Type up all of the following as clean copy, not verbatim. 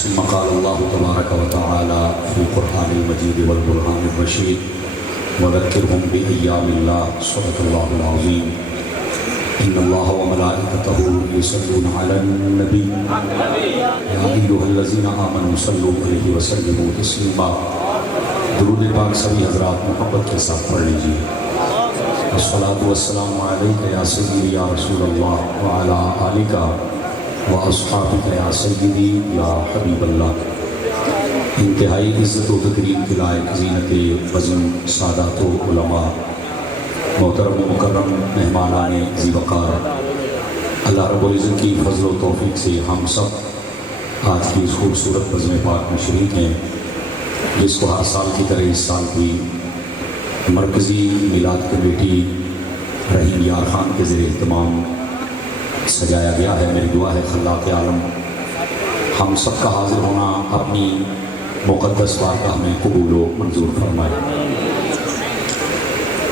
ثم قال الله تبارك وتعالى في القرآن المجيد والقرآن الرشيد وذكرهم بأيام الله صدق الله العظيم إن الله وملائكته يصلون على النبي يا أيها الذين آمنوا صلوا عليه وسلموا تسليما درود پاک سبھی حضرات محبت کے ساتھ پڑھ لیجیے الصلاۃ والسلام علیک یا سیدی یا رسول اللہ وعلی آلک واصحابک یا سیدی یا حبیب اللہ۔ انتہائی عزت و تکریم کے لائق زینت بزم سادات و علماء، محترم و مکرم مہمانان ذی وقار، اللہ رب العزت کی فضل و توفیق سے ہم سب آج کی اس خوبصورت بزم پاک میں شریک ہیں، جس کو ہر سال کی طرح اس سال بھی مرکزی میلاد کمیٹی رحیم یار خان کے زیر اہتمام سجایا گیا ہے۔ میری دعا ہے خلاق عالم ہم سب کا حاضر ہونا اپنی مقدس بارگاہ میں قبول و منظور فرمائے۔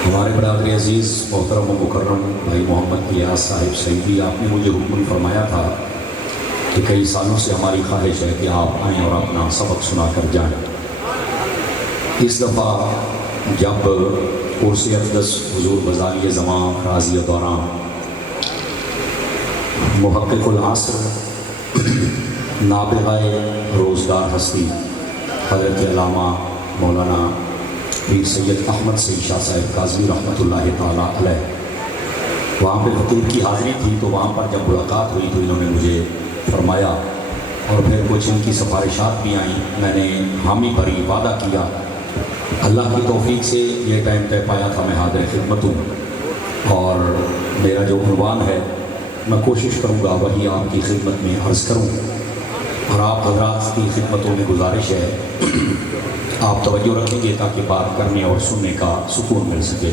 ہمارے برادر عزیز محترم و مکرم بھائی محمد الیاس صاحب سعیدی، آپ نے مجھے حکم فرمایا تھا کہ کئی سالوں سے ہماری خواہش ہے کہ آپ آئیں اور اپنا سبق سنا کر جائیں۔ اس دفعہ جب عرس اقدس حضور بزالی زمان راضی دوران محقق العصر نابغہ روزگار ہستی حضرت علامہ مولانا پیر سید احمد سعید شاہ صاحب کاظمی رحمۃ اللہ تعالیٰ علیہ وہاں پہ خطیب کی حاضری تھی، تو وہاں پر جب ملاقات ہوئی تو انہوں نے مجھے فرمایا اور پھر کچھ ان کی سفارشات بھی آئیں، میں نے حامی بھری وعدہ کیا۔ اللہ کی توفیق سے یہ ٹائم طے پایا تھا میں حاضر خدمت ہوں، اور میرا جو عنوان ہے میں کوشش کروں گا وہی آپ کی خدمت میں عرض کروں، اور آپ حضرات کی خدمتوں میں گزارش ہے آپ توجہ رکھیں گے تاکہ بات کرنے اور سننے کا سکون مل سکے۔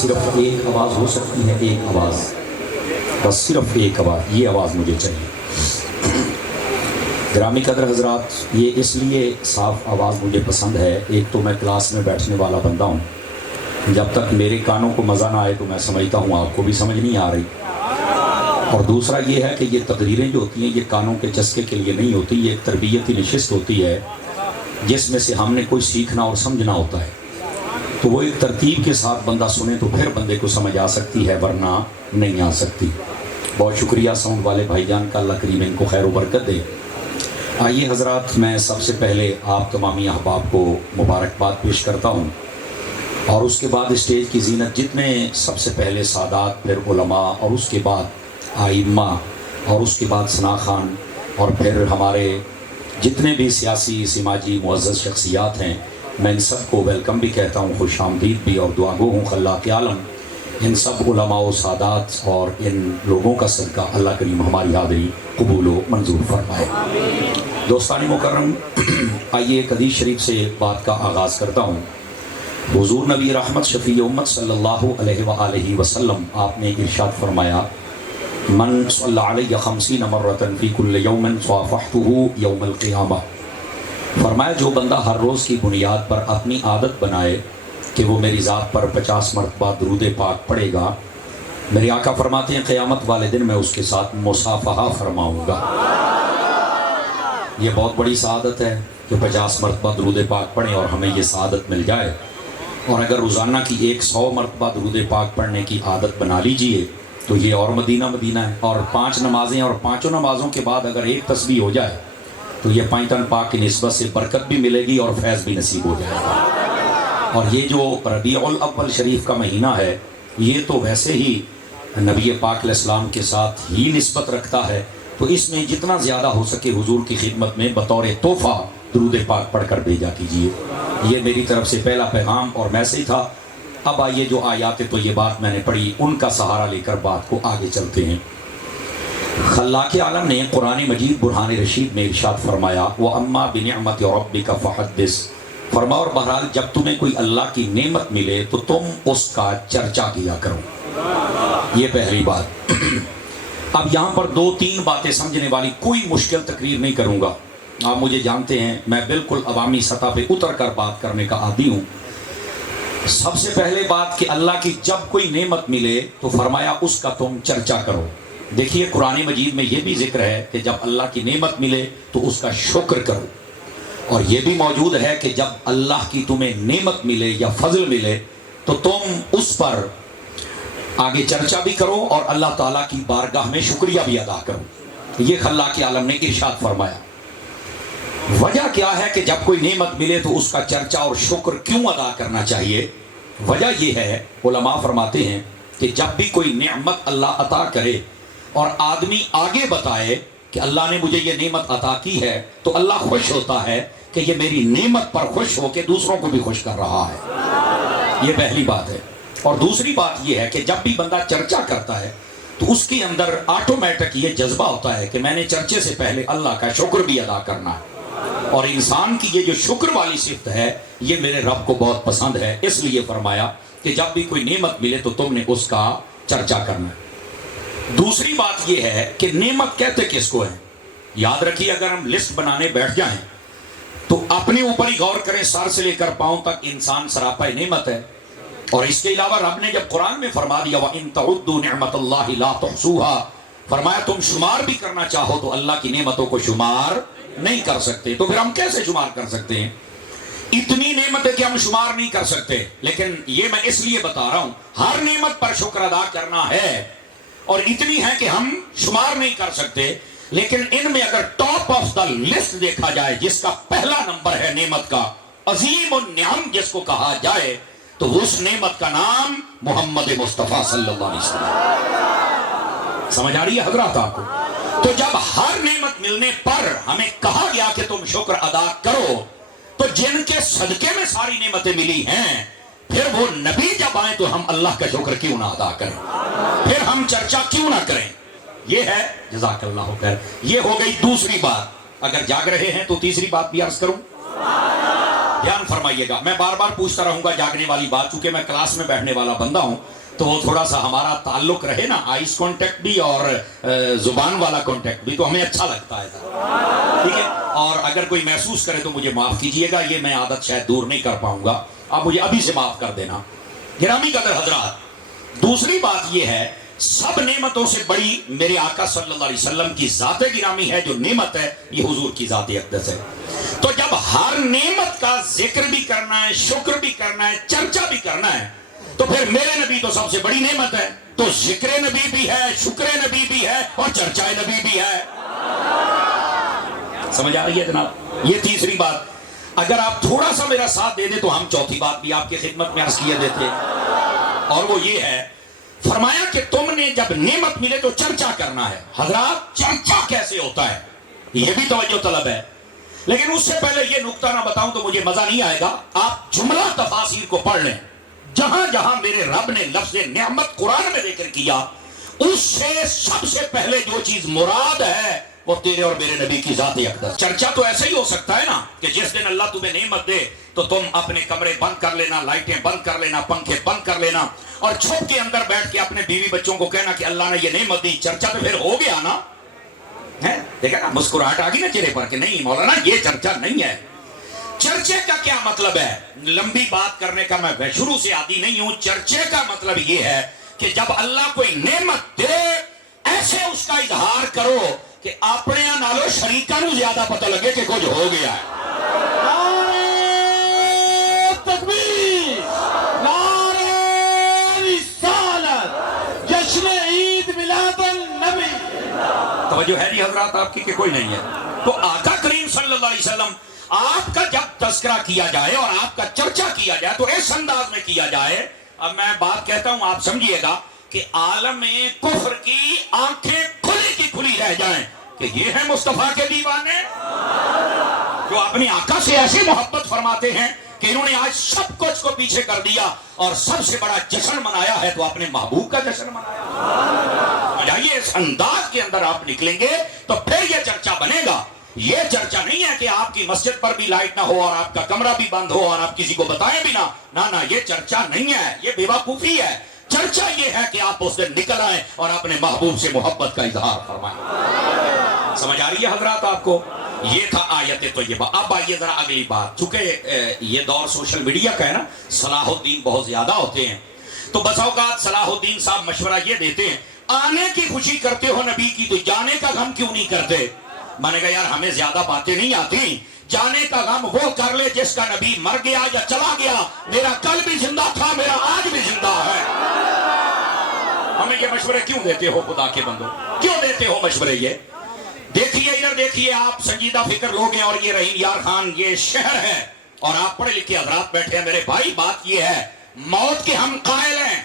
صرف ایک آواز ہو سکتی ہے، ایک آواز، بس صرف ایک آواز، یہ آواز مجھے چاہیے۔ گرامی قدر حضرات، یہ اس لیے صاف آواز مجھے پسند ہے، ایک تو میں کلاس میں بیٹھنے والا بندہ ہوں، جب تک میرے کانوں کو مزہ نہ آئے تو میں سمجھتا ہوں آپ کو بھی سمجھ نہیں آ رہی، اور دوسرا یہ ہے کہ یہ تقریریں جو ہوتی ہیں یہ کانوں کے چسکے کے لیے نہیں ہوتی، یہ ایک تربیتی نشست ہوتی ہے جس میں سے ہم نے کوئی سیکھنا اور سمجھنا ہوتا ہے، تو وہ ایک ترتیب کے ساتھ بندہ سنے تو پھر بندے کو سمجھ آ سکتی ہے، ورنہ نہیں آ سکتی۔ بہت شکریہ ساؤنڈ والے بھائی جان کا، اللہ کریم ان کو خیر و برکت دے۔ آئیے حضرات، میں سب سے پہلے آپ تمامی احباب کو مبارکباد پیش کرتا ہوں، اور اس کے بعد اسٹیج کی زینت جتنے سب سے پہلے سادات، پھر علماء، اور اس کے بعد آئمہ، اور اس کے بعد ثنا خان، اور پھر ہمارے جتنے بھی سیاسی سماجی معزز شخصیات ہیں، میں ان سب کو ویلکم بھی کہتا ہوں، خوش آمدید بھی، اور دعا گو ہوں خلاق عالم ان سب علماء و سادات اور ان لوگوں کا صدقہ اللہ کریم ہماری حاضری قبول و منظور فرمائے۔ دوستانی مکرم، آئیے ایک حدیث شریف سے بات کا آغاز کرتا ہوں۔ حضور نبی رحمت شفیع امت صلی اللہ علیہ وآلہ وسلم آپ نے ارشاد فرمایا، من صلی علیہ 50 مرۃ فی کل یوم صافحتہ یوم القیامہ، فرمایا جو بندہ ہر روز کی بنیاد پر اپنی عادت بنائے کہ وہ میری ذات پر 50 مرتبہ درود پاک پڑھے گا، میرے آقا فرماتے ہیں قیامت والے دن میں اس کے ساتھ مصافحہ فرماؤں گا۔ یہ بہت بڑی سعادت ہے کہ 50 مرتبہ درود پاک پڑھیں اور ہمیں یہ سعادت مل جائے، اور اگر روزانہ کی 100 مرتبہ درود پاک پڑھنے کی عادت بنا لیجئے تو یہ اور مدینہ مدینہ ہے، اور 5 نمازیں، اور 5 نمازوں کے بعد اگر ایک تسبیح ہو جائے تو یہ پائتن پاک کی نسبت سے برکت بھی ملے گی اور فیض بھی نصیب ہو جائے گا۔ اور یہ جو ربیع الاول شریف کا مہینہ ہے یہ تو ویسے ہی نبی پاک علیہ السلام کے ساتھ ہی نسبت رکھتا ہے، تو اس میں جتنا زیادہ ہو سکے حضور کی خدمت میں بطور تحفہ درود پاک پڑھ کر بھیجا کیجیے۔ یہ میری طرف سے پہلا پیغام اور میسیج تھا۔ اب آئیے جو آیات تو یہ بات میں نے پڑھی ان کا سہارا لے کر بات کو آگے چلتے ہیں۔ خلاق عالم نے قرآن مجید برہان رشید میں ارشاد فرمایا، وَأَمَّا بِنِعْمَةِ رَبِّكَ فَحَدِّثْ، فرما اور بہرحال جب تمہیں کوئی اللہ کی نعمت ملے تو تم اس کا چرچا کیا کرو۔ یہ پہلی بات۔ اب یہاں پر 2-3 باتیں سمجھنے والی، کوئی مشکل تقریر نہیں کروں گا، آپ مجھے جانتے ہیں میں بالکل عوامی سطح پہ اتر کر بات کرنے کا عادی ہوں۔ سب سے پہلے بات کہ اللہ کی جب کوئی نعمت ملے تو فرمایا اس کا تم چرچا کرو۔ دیکھیے قرآن مجید میں یہ بھی ذکر ہے کہ جب اللہ کی نعمت ملے تو اس کا شکر کرو، اور یہ بھی موجود ہے کہ جب اللہ کی تمہیں نعمت ملے یا فضل ملے تو تم اس پر آگے چرچا بھی کرو اور اللہ تعالیٰ کی بارگاہ میں شکریہ بھی ادا کرو۔ یہ خلاق عالم نے ارشاد فرمایا۔ وجہ کیا ہے کہ جب کوئی نعمت ملے تو اس کا چرچا اور شکر کیوں ادا کرنا چاہیے؟ وجہ یہ ہے، علماء فرماتے ہیں کہ جب بھی کوئی نعمت اللہ عطا کرے اور آدمی آگے بتائے کہ اللہ نے مجھے یہ نعمت عطا کی ہے تو اللہ خوش ہوتا ہے کہ یہ میری نعمت پر خوش ہو کے دوسروں کو بھی خوش کر رہا ہے۔ یہ پہلی بات ہے۔ اور دوسری بات یہ ہے کہ جب بھی بندہ چرچا کرتا ہے تو اس کے اندر آٹومیٹک یہ جذبہ ہوتا ہے کہ میں نے چرچے سے پہلے اللہ کا شکر بھی ادا کرنا ہے، اور انسان کی یہ جو شکر والی صفت ہے یہ میرے رب کو بہت پسند ہے، اس لیے فرمایا کہ جب بھی کوئی نعمت ملے تو تم نے اس کا چرچا کرنا ہے۔ دوسری بات یہ ہے کہ نعمت کہتے کس کو ہے؟ یاد رکھیے، اگر ہم لسٹ بنانے بیٹھ جائیں تو اپنے اوپر ہی غور کریں، سر سے لے کر پاؤں تک انسان سراپا نعمت ہے۔ اور اس کے علاوہ رب نے جب قرآن میں فرما دیا وَإِن تَعُدُّوا نِعْمَةَ اللَّهِ لَا تُحْصُوهَا، فرمایا تم شمار بھی کرنا چاہو تو اللہ کی نعمتوں کو شمار نہیں کر سکتے۔ تو پھر ہم کیسے شمار کر سکتے ہیں؟ اتنی نعمت ہے کہ ہم شمار نہیں کر سکتے، لیکن یہ میں اس لیے بتا رہا ہوں ہر نعمت پر شکر ادا کرنا ہے، اور اتنی ہے کہ ہم شمار نہیں کر سکتے، لیکن ان میں اگر ٹاپ آف دا لسٹ دیکھا جائے جس کا پہلا نمبر ہے نعمت کا، عظیم النعم جس کو کہا جائے، تو اس نعمت کا نام محمد مصطفیٰ صلی اللہ علیہ وسلم۔ سمجھ آ رہی ہے حضرات آپ کو؟ تو جب ہر نعمت ملنے پر ہمیں کہا گیا کہ تم شکر ادا کرو، تو جن کے صدقے میں ساری نعمتیں ملی ہیں، پھر وہ نبی جب آئیں تو ہم اللہ کا شکر کیوں نہ ادا کریں، پھر ہم چرچا کیوں نہ کریں؟ یہ ہے، جزاک اللہ خیر۔ یہ ہو گئی دوسری بات۔ اگر جاگ رہے ہیں تو تیسری بات بھی عرض کروں، دھیان فرمائیے گا۔ میں بار بار پوچھتا رہوں گا جاگنے والی بات، چونکہ میں کلاس میں بیٹھنے والا بندہ ہوں تو وہ تھوڑا سا ہمارا تعلق رہے نا، آئیز کانٹیکٹ بھی اور زبان والا کانٹیکٹ بھی، تو ہمیں اچھا لگتا ہے، ٹھیک ہے؟ اور اگر کوئی محسوس کرے تو مجھے معاف کیجئے گا، یہ میں عادت شاید دور نہیں کر پاؤں گا، آپ مجھے ابھی سے معاف کر دینا۔ گرامی قدر حضرات، دوسری بات یہ ہے، سب نعمتوں سے بڑی میرے آقا صلی اللہ علیہ وسلم کی ذات گرامی ہے، جو نعمت ہے یہ حضور کی ذات اقدس ہے۔ تو جب ہر نعمت کا ذکر بھی کرنا ہے، شکر بھی کرنا ہے، چرچا بھی کرنا ہے، تو پھر میرے نبی تو سب سے بڑی نعمت ہے، تو ذکر نبی بھی ہے، شکر نبی بھی ہے، اور چرچا نبی بھی ہے۔ سمجھ آ رہی ہے جناب؟ یہ تیسری بات۔ اگر آپ تھوڑا سا میرا ساتھ دے دیں تو ہم چوتھی بات بھی آپ کی خدمت میں عرض کیے دیتے ہیں، اور وہ یہ ہے، فرمایا کہ تم نے جب نعمت ملے تو چرچا کرنا ہے۔ حضرات، چرچا کیسے ہوتا ہے یہ بھی توجہ طلب ہے، لیکن اس سے پہلے یہ نکتہ نہ بتاؤں تو مجھے مزہ نہیں آئے گا۔ آپ جملہ تفاسیر کو پڑھ لیں، جہاں جہاں میرے رب نے لفظ نعمت قرآن میں ذکر کیا، اس سے سب سے پہلے جو چیز مراد ہے وہ تیرے اور میرے نبی کی ذات اقدس۔ چرچا تو ایسے ہی ہو سکتا ہے نا کہ جس دن اللہ تمہیں نعمت دے تو تم اپنے کمرے بند کر لینا، لائٹیں بند کر لینا، پنکھے بند کر لینا، اور چھپ کے اندر بیٹھ کے اپنے بیوی بچوں کو کہنا کہ اللہ نے یہ نعمت دی۔ چرچا تو پھر ہو گیا نا، دیکھا نا، مسکراہٹ آ گئی نا چہرے پر کہ نہیں مولانا یہ چرچا نہیں ہے۔ چرچے کا کیا مطلب ہے؟ لمبی بات کرنے کا میں شروع سے عادی نہیں ہوں۔ چرچے کا مطلب یہ ہے کہ جب اللہ کوئی نعمت دے، ایسے اس کا اظہار کرو کہ اپنے نالو شریکاں نو زیادہ پتہ لگے کہ کچھ ہو گیا ہے۔ نعرہ تکبیر، نعرہ رسالت، جشن عید میلاد النبی۔ توجہ ہے جی حضرات آپ کی کہ کوئی نہیں ہے؟ تو آقا کریم صلی اللہ علیہ وسلم، آپ کا جب تذکرہ کیا جائے اور آپ کا چرچا کیا جائے تو اس انداز میں کیا جائے۔ اب میں بات کہتا ہوں، آپ سمجھیے گا کہ عالم کفر کی آنکھیں کھلی کی کھلی رہ جائیں کہ یہ ہے مصطفیٰ کے دیوانے جو اپنے آقا سے ایسی محبت فرماتے ہیں کہ انہوں نے آج سب کچھ کو پیچھے کر دیا اور سب سے بڑا جشن منایا ہے تو اپنے محبوب کا جشن منایا۔ جائیے اس انداز کے اندر آپ نکلیں گے تو پھر یہ چرچا بنے گا۔ یہ چرچا نہیں ہے کہ آپ کی مسجد پر بھی لائٹ نہ ہو اور آپ کا کمرہ بھی بند ہو اور آپ کسی کو بتائیں بھی نہ، یہ چرچا نہیں ہے، یہ بے وقوفی ہے۔ چرچا یہ ہے کہ آپ اس دن نکل آئیں اور اپنے محبوب سے محبت کا اظہار فرمائیں۔ سمجھ آ رہی ہے حضرات آپ کو؟ یہ تھا آیت طیبہ۔ اب آئیے ذرا اگلی بات، چونکہ یہ دور سوشل میڈیا کا ہے نا، صلاح الدین بہت زیادہ ہوتے ہیں، تو بسا اوقات صلاح الدین صاحب مشورہ یہ دیتے ہیں آنے کی خوشی کرتے ہو نبی کی تو جانے کا غم کیوں نہیں کرتے؟ میں نے کہا یار ہمیں زیادہ باتیں نہیں آتی، جانے کا غم وہ کر لے جس کا نبی مر گیا یا چلا گیا، میرا کل بھی زندہ تھا، میرا آج بھی زندہ ہے۔ ہمیں یہ مشورے کیوں دیتے ہو خدا کے بندوں؟ کیوں دیتے ہو مشورے یہ؟ دیکھیے ادھر دیکھیے، آپ سنجیدہ فکر لوگ ہیں، اور یہ رحیم یار خان یہ شہر ہے اور آپ پڑھے لکھے حضرات بیٹھے ہیں میرے بھائی، بات یہ ہے موت کے ہم قائل ہیں۔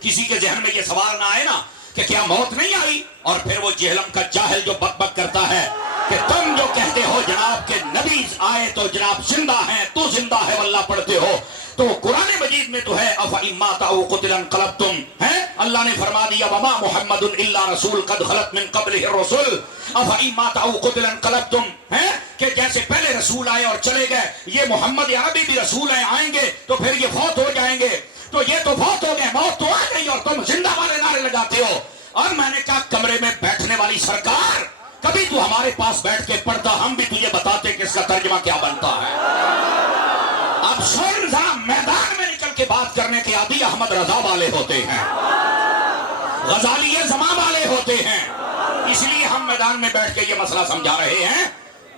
کسی کے ذہن میں یہ سوال نہ آئے نا کہ کیا موت نہیں آئی، اور پھر وہ جہلم کا جاہل جو بک بک کرتا ہے کہ تم جو کہتے ہو جناب کہ نبی آئے تو جناب زندہ ہیں، تو زندہ ہے واللہ پڑھتے ہو، تو قرآن مجید میں تو ہے افإن مات أو قتل انقلبتم، ہے اللہ نے فرما دیا وما محمد الا رسول قد خلت من قبلہ الرسل افإن مات أو قتل انقلبتم، ہے کہ جیسے پہلے رسول آئے اور چلے گئے، یہ محمد عربی بھی رسول ہیں، آئیں گے تو پھر یہ فوت ہو جائیں گے، تو یہ تو فوت ہو گئے، موت تو آ گئی اور تم زندہ والے نعرے لگاتے ہو۔ اور میں نے کہا کمرے میں بیٹھنے والی سرکار، کبھی تو ہمارے پاس بیٹھ کے پڑھتا، ہم بھی تجھے بتاتے کہ اس کا ترجمہ کیا بنتا ہے۔ اب سن ذرا، میدان میں نکل کے بات کرنے کے عادی احمد رضا والے ہوتے ہیں، غزالی زمان والے ہوتے ہیں، اس لیے ہم میدان میں بیٹھ کے یہ مسئلہ سمجھا رہے ہیں۔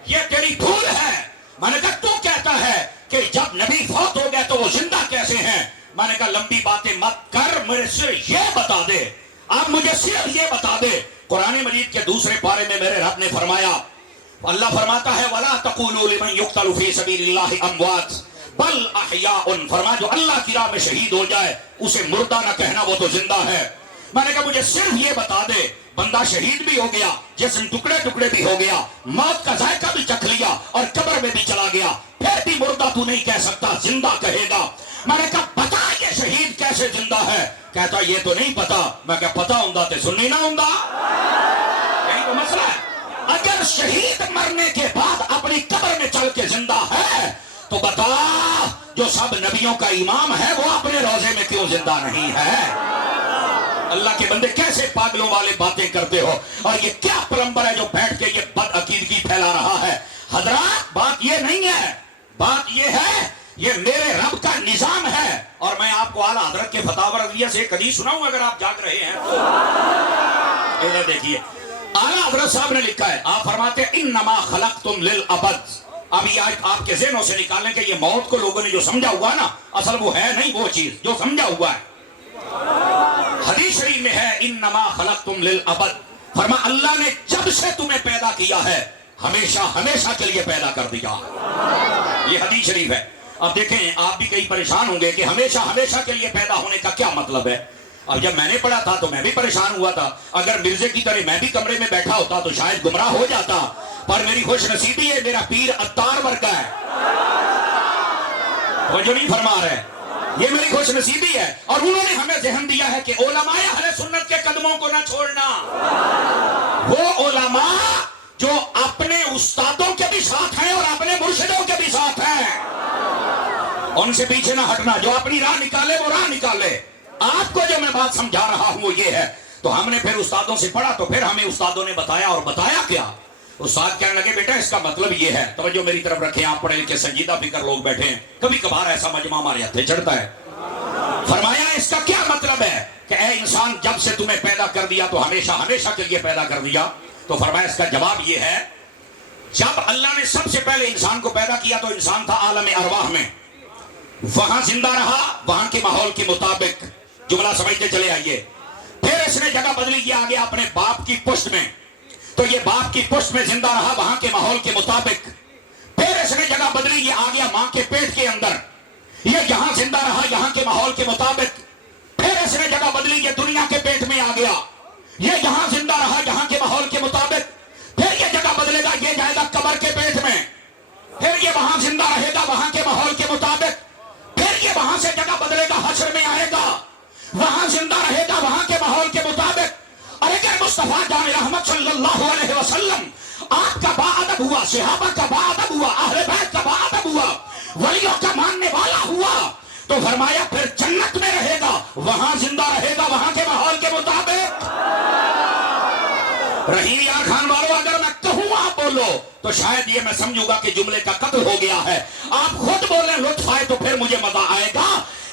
یہ تیری بھول ہے۔ میں نے کہا تو کہتا ہے کہ جب نبی فوت ہو گئے تو وہ زندہ کیسے ہیں؟ میں نے کہا لمبی باتیں مت کر، میرے سے یہ بتا دے، آپ مجھے صرف یہ بتا دے، قرآن مجید کے دوسرے پارے میں میرے رب نے فرمایا، اللہ فرماتا ہے وَلَا تَقُولُوا لِمَنْ يُقْتَلُ فِي سَبِيلِ اللَّهِ أَمْوَاتٌ بَلْ أَحْيَاءٌ، فرما جو اللہ کی راہ میں شہید ہو جائے اسے مردہ نہ کہنا، وہ تو زندہ ہے۔ میں نے کہا مجھے صرف یہ بتا دے، بندہ شہید بھی ہو گیا، جسم ٹکڑے ٹکڑے بھی ہو گیا، موت کا ذائقہ بھی چکھ لیا اور قبر میں بھی چلا گیا، پھر بھی مردہ تو نہیں کہہ سکتا، زندہ کہے گا۔ میں نے کہا بتا یہ شہید کیسے زندہ ہے؟ کہتا یہ تو نہیں پتا۔ میں کہا پتا ہوں تو سننی نہ ہوں، یہی تو مسئلہ ہے۔ اگر شہید مرنے کے بعد اپنی قبر میں چل کے زندہ ہے تو بتا جو سب نبیوں کا امام ہے وہ اپنے روزے میں کیوں زندہ نہیں ہے؟ اللہ کے بندے کیسے پاگلوں والے باتیں کرتے ہو، اور یہ کیا پلمبر ہے جو بیٹھ کے یہ بد عقیدگی پھیلا رہا ہے؟ حضرات بات یہ نہیں ہے، بات یہ ہے یہ میرے رب کا نظام ہے، اور میں آپ کو اعلیٰ حضرت کے فتاوی رضویہ سے ایک حدیث سناؤں اگر آپ جاگ رہے ہیں تو ادھر دیکھیے، اعلیٰ حضرت صاحب نے لکھا ہے، آپ فرماتے ہیں انما خلقتم للابد۔ اب یہ آیت آپ کے ذہنوں سے نکالنے کہ یہ موت کو لوگوں نے جو سمجھا ہوا نا، اصل وہ ہے نہیں وہ چیز جو سمجھا ہوا ہے۔ حدیث شریف میں ہے انما خلقتم للابد، فرما اللہ نے جب سے تمہیں پیدا کیا ہے ہمیشہ ہمیشہ کے لیے پیدا کر دیا، یہ حدیث شریف ہے۔ اب دیکھیں آپ بھی کئی پریشان ہوں گے کہ ہمیشہ ہمیشہ کے لیے پیدا ہونے کا کیا مطلب ہے؟ اب جب میں نے پڑھا تھا تو میں بھی پریشان ہوا تھا، اگر مرزے کی طرح میں بھی کمرے میں بیٹھا ہوتا تو شاید گمراہ ہو جاتا، پر میری خوش نصیبی ہے میرا پیر عطار ورگا ہے، وہ جو نہیں فرما رہے، یہ میری خوش نصیبی ہے، اور انہوں نے ہمیں ذہن دیا ہے کہ علماء اہل سنت کے قدموں کو نہ چھوڑنا، وہ علماء جو اپنے استادوں کے بھی ساتھ ہیں اور اپنے مرشدوں کے بھی ساتھ ہیں، ان سے پیچھے نہ ہٹنا، جو اپنی راہ نکالے وہ راہ نکالے۔ آپ کو جو میں بات سمجھا رہا ہوں وہ یہ ہے، تو ہم نے پھر استادوں سے پڑھا تو پھر ہمیں استادوں نے بتایا، اور بتایا کیا؟ استاد کہنے لگے بیٹا اس کا مطلب یہ ہے، توجہ میری طرف رکھیں، آپ پڑھے لکھے سنجیدہ فکر لوگ بیٹھے ہیں، کبھی کبھار ایسا مجمع ہمارے ہاتھیں چڑھتا ہے۔ فرمایا اس کا کیا مطلب ہے کہ اے انسان جب سے تمہیں پیدا کر دیا تو ہمیشہ ہمیشہ کے لیے پیدا کر دیا؟ تو فرمایا اس کا جواب یہ ہے، جب اللہ نے سب سے پہلے انسان کو پیدا کیا تو انسان تھا عالم ارواح میں، وہاں زندہ رہا وہاں کے ماحول کے مطابق، جملہ سمجھتے چلے آئیے، پھر اس نے جگہ بدلی کیا آگے اپنے باپ کی پشت میں، تو یہ باپ کی پشت میں زندہ رہا وہاں کے ماحول کے مطابق، پھر اس نے جگہ بدلی یہ آ گیا ماں کے پیٹ کے اندر، یہ یہاں زندہ رہا یہاں کے ماحول کے مطابق، پھر اس نے جگہ بدلی یہ دنیا کے پیٹ میں آ گیا، یہ یہاں زندہ رہا یہاں کے ماحول کے مطابق، پھر یہ جگہ بدلے گا یہ جائے گا قبر کے پیٹ میں، پھر یہ وہاں زندہ رہے گا وہاں کے ماحول کے مطابق، پھر یہ وہاں سے جگہ بدلے گا حشر میں آئے گا وہاں زندہ رہے گا وہاں کے ماحول کے مطابق۔ اور اگر مصطفیٰ جان رحمت صلی اللہ علیہ وسلم آپ کا باادب ہوا، صحابہ کا باادب ہوا، اہل بیت کا باادب ہوا، ولیوں کا ماننے والا ہوا، تو فرمایا پھر جنت میں رہے گا وہاں زندہ رہے گا وہاں کے ماحول کے مطابق۔ رحیم یار خان والوں اگر میں کہوں آپ بولو تو شاید یہ میں سمجھوں گا کہ جملے کا قتل ہو گیا ہے، آپ خود بولیں لطف آئے تو پھر مجھے مزہ آئے گا،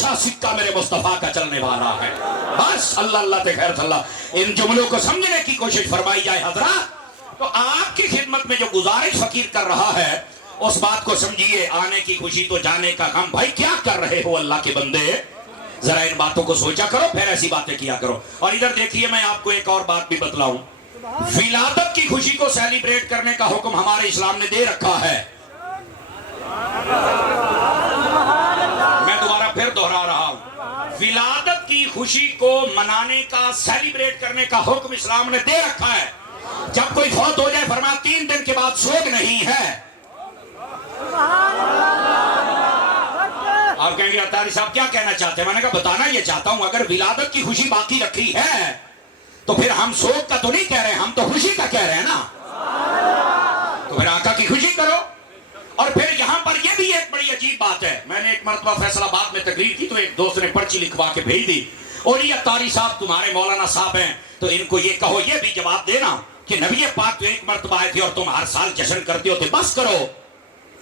ہمیشہ سکہ میرے مصطفیٰ کا چلنے والا ہے. بس اللہ اللہ تے خیر اللہ. ان جملوں کو سمجھنے کی کوشش فرمائی جائے حضرات. تو آپ کی خدمت میں جو گزارش فقیر کر رہا ہے اس بات کو سمجھیے. آنے کی خوشی تو جانے کا غم. بھائی کیا کر رہے ہو اللہ کے بندے؟ ذرا ان باتوں کو سوچا کرو پھر ایسی باتیں کیا کرو. اور ادھر دیکھیے میں آپ کو ایک اور بات بھی بتلاؤں. ولادت کی خوشی کو سیلیبریٹ کرنے کا حکم ہمارے اسلام نے دے رکھا ہے. میں دوبارہ پھر دہرا رہا ہوں. ولادت کی خوشی کو منانے کا سیلیبریٹ کرنے کا حکم اسلام نے دے رکھا ہے. جب کوئی فوت ہو جائے فرمایا 3 دن کے بعد سوگ نہیں ہے. آپ کہیں گے اطاری صاحب کیا کہنا چاہتے ہیں؟ میں نے کہا بتانا یہ چاہتا ہوں اگر ولادت کی خوشی باقی رکھی ہے تو پھر ہم سوگ کا تو نہیں کہہ رہے ہیں, ہم تو خوشی کا کہہ رہے ہیں نا. تو پھر آقا کی خوشی کرو. اور پھر یہاں پر یہ بھی ایک بڑی عجیب بات ہے. میں نے ایک مرتبہ فیصل آباد میں تقریر کی تو ایک دوست نے پرچی لکھوا کے بھیج دی. اور یہ اطاری صاحب تمہارے مولانا صاحب ہیں تو ان کو یہ کہو, یہ بھی جواب دینا کہ نبی پاک تو ایک مرتبہ آئے تھے اور تم ہر سال جشن کرتے ہوتے, بس کرو.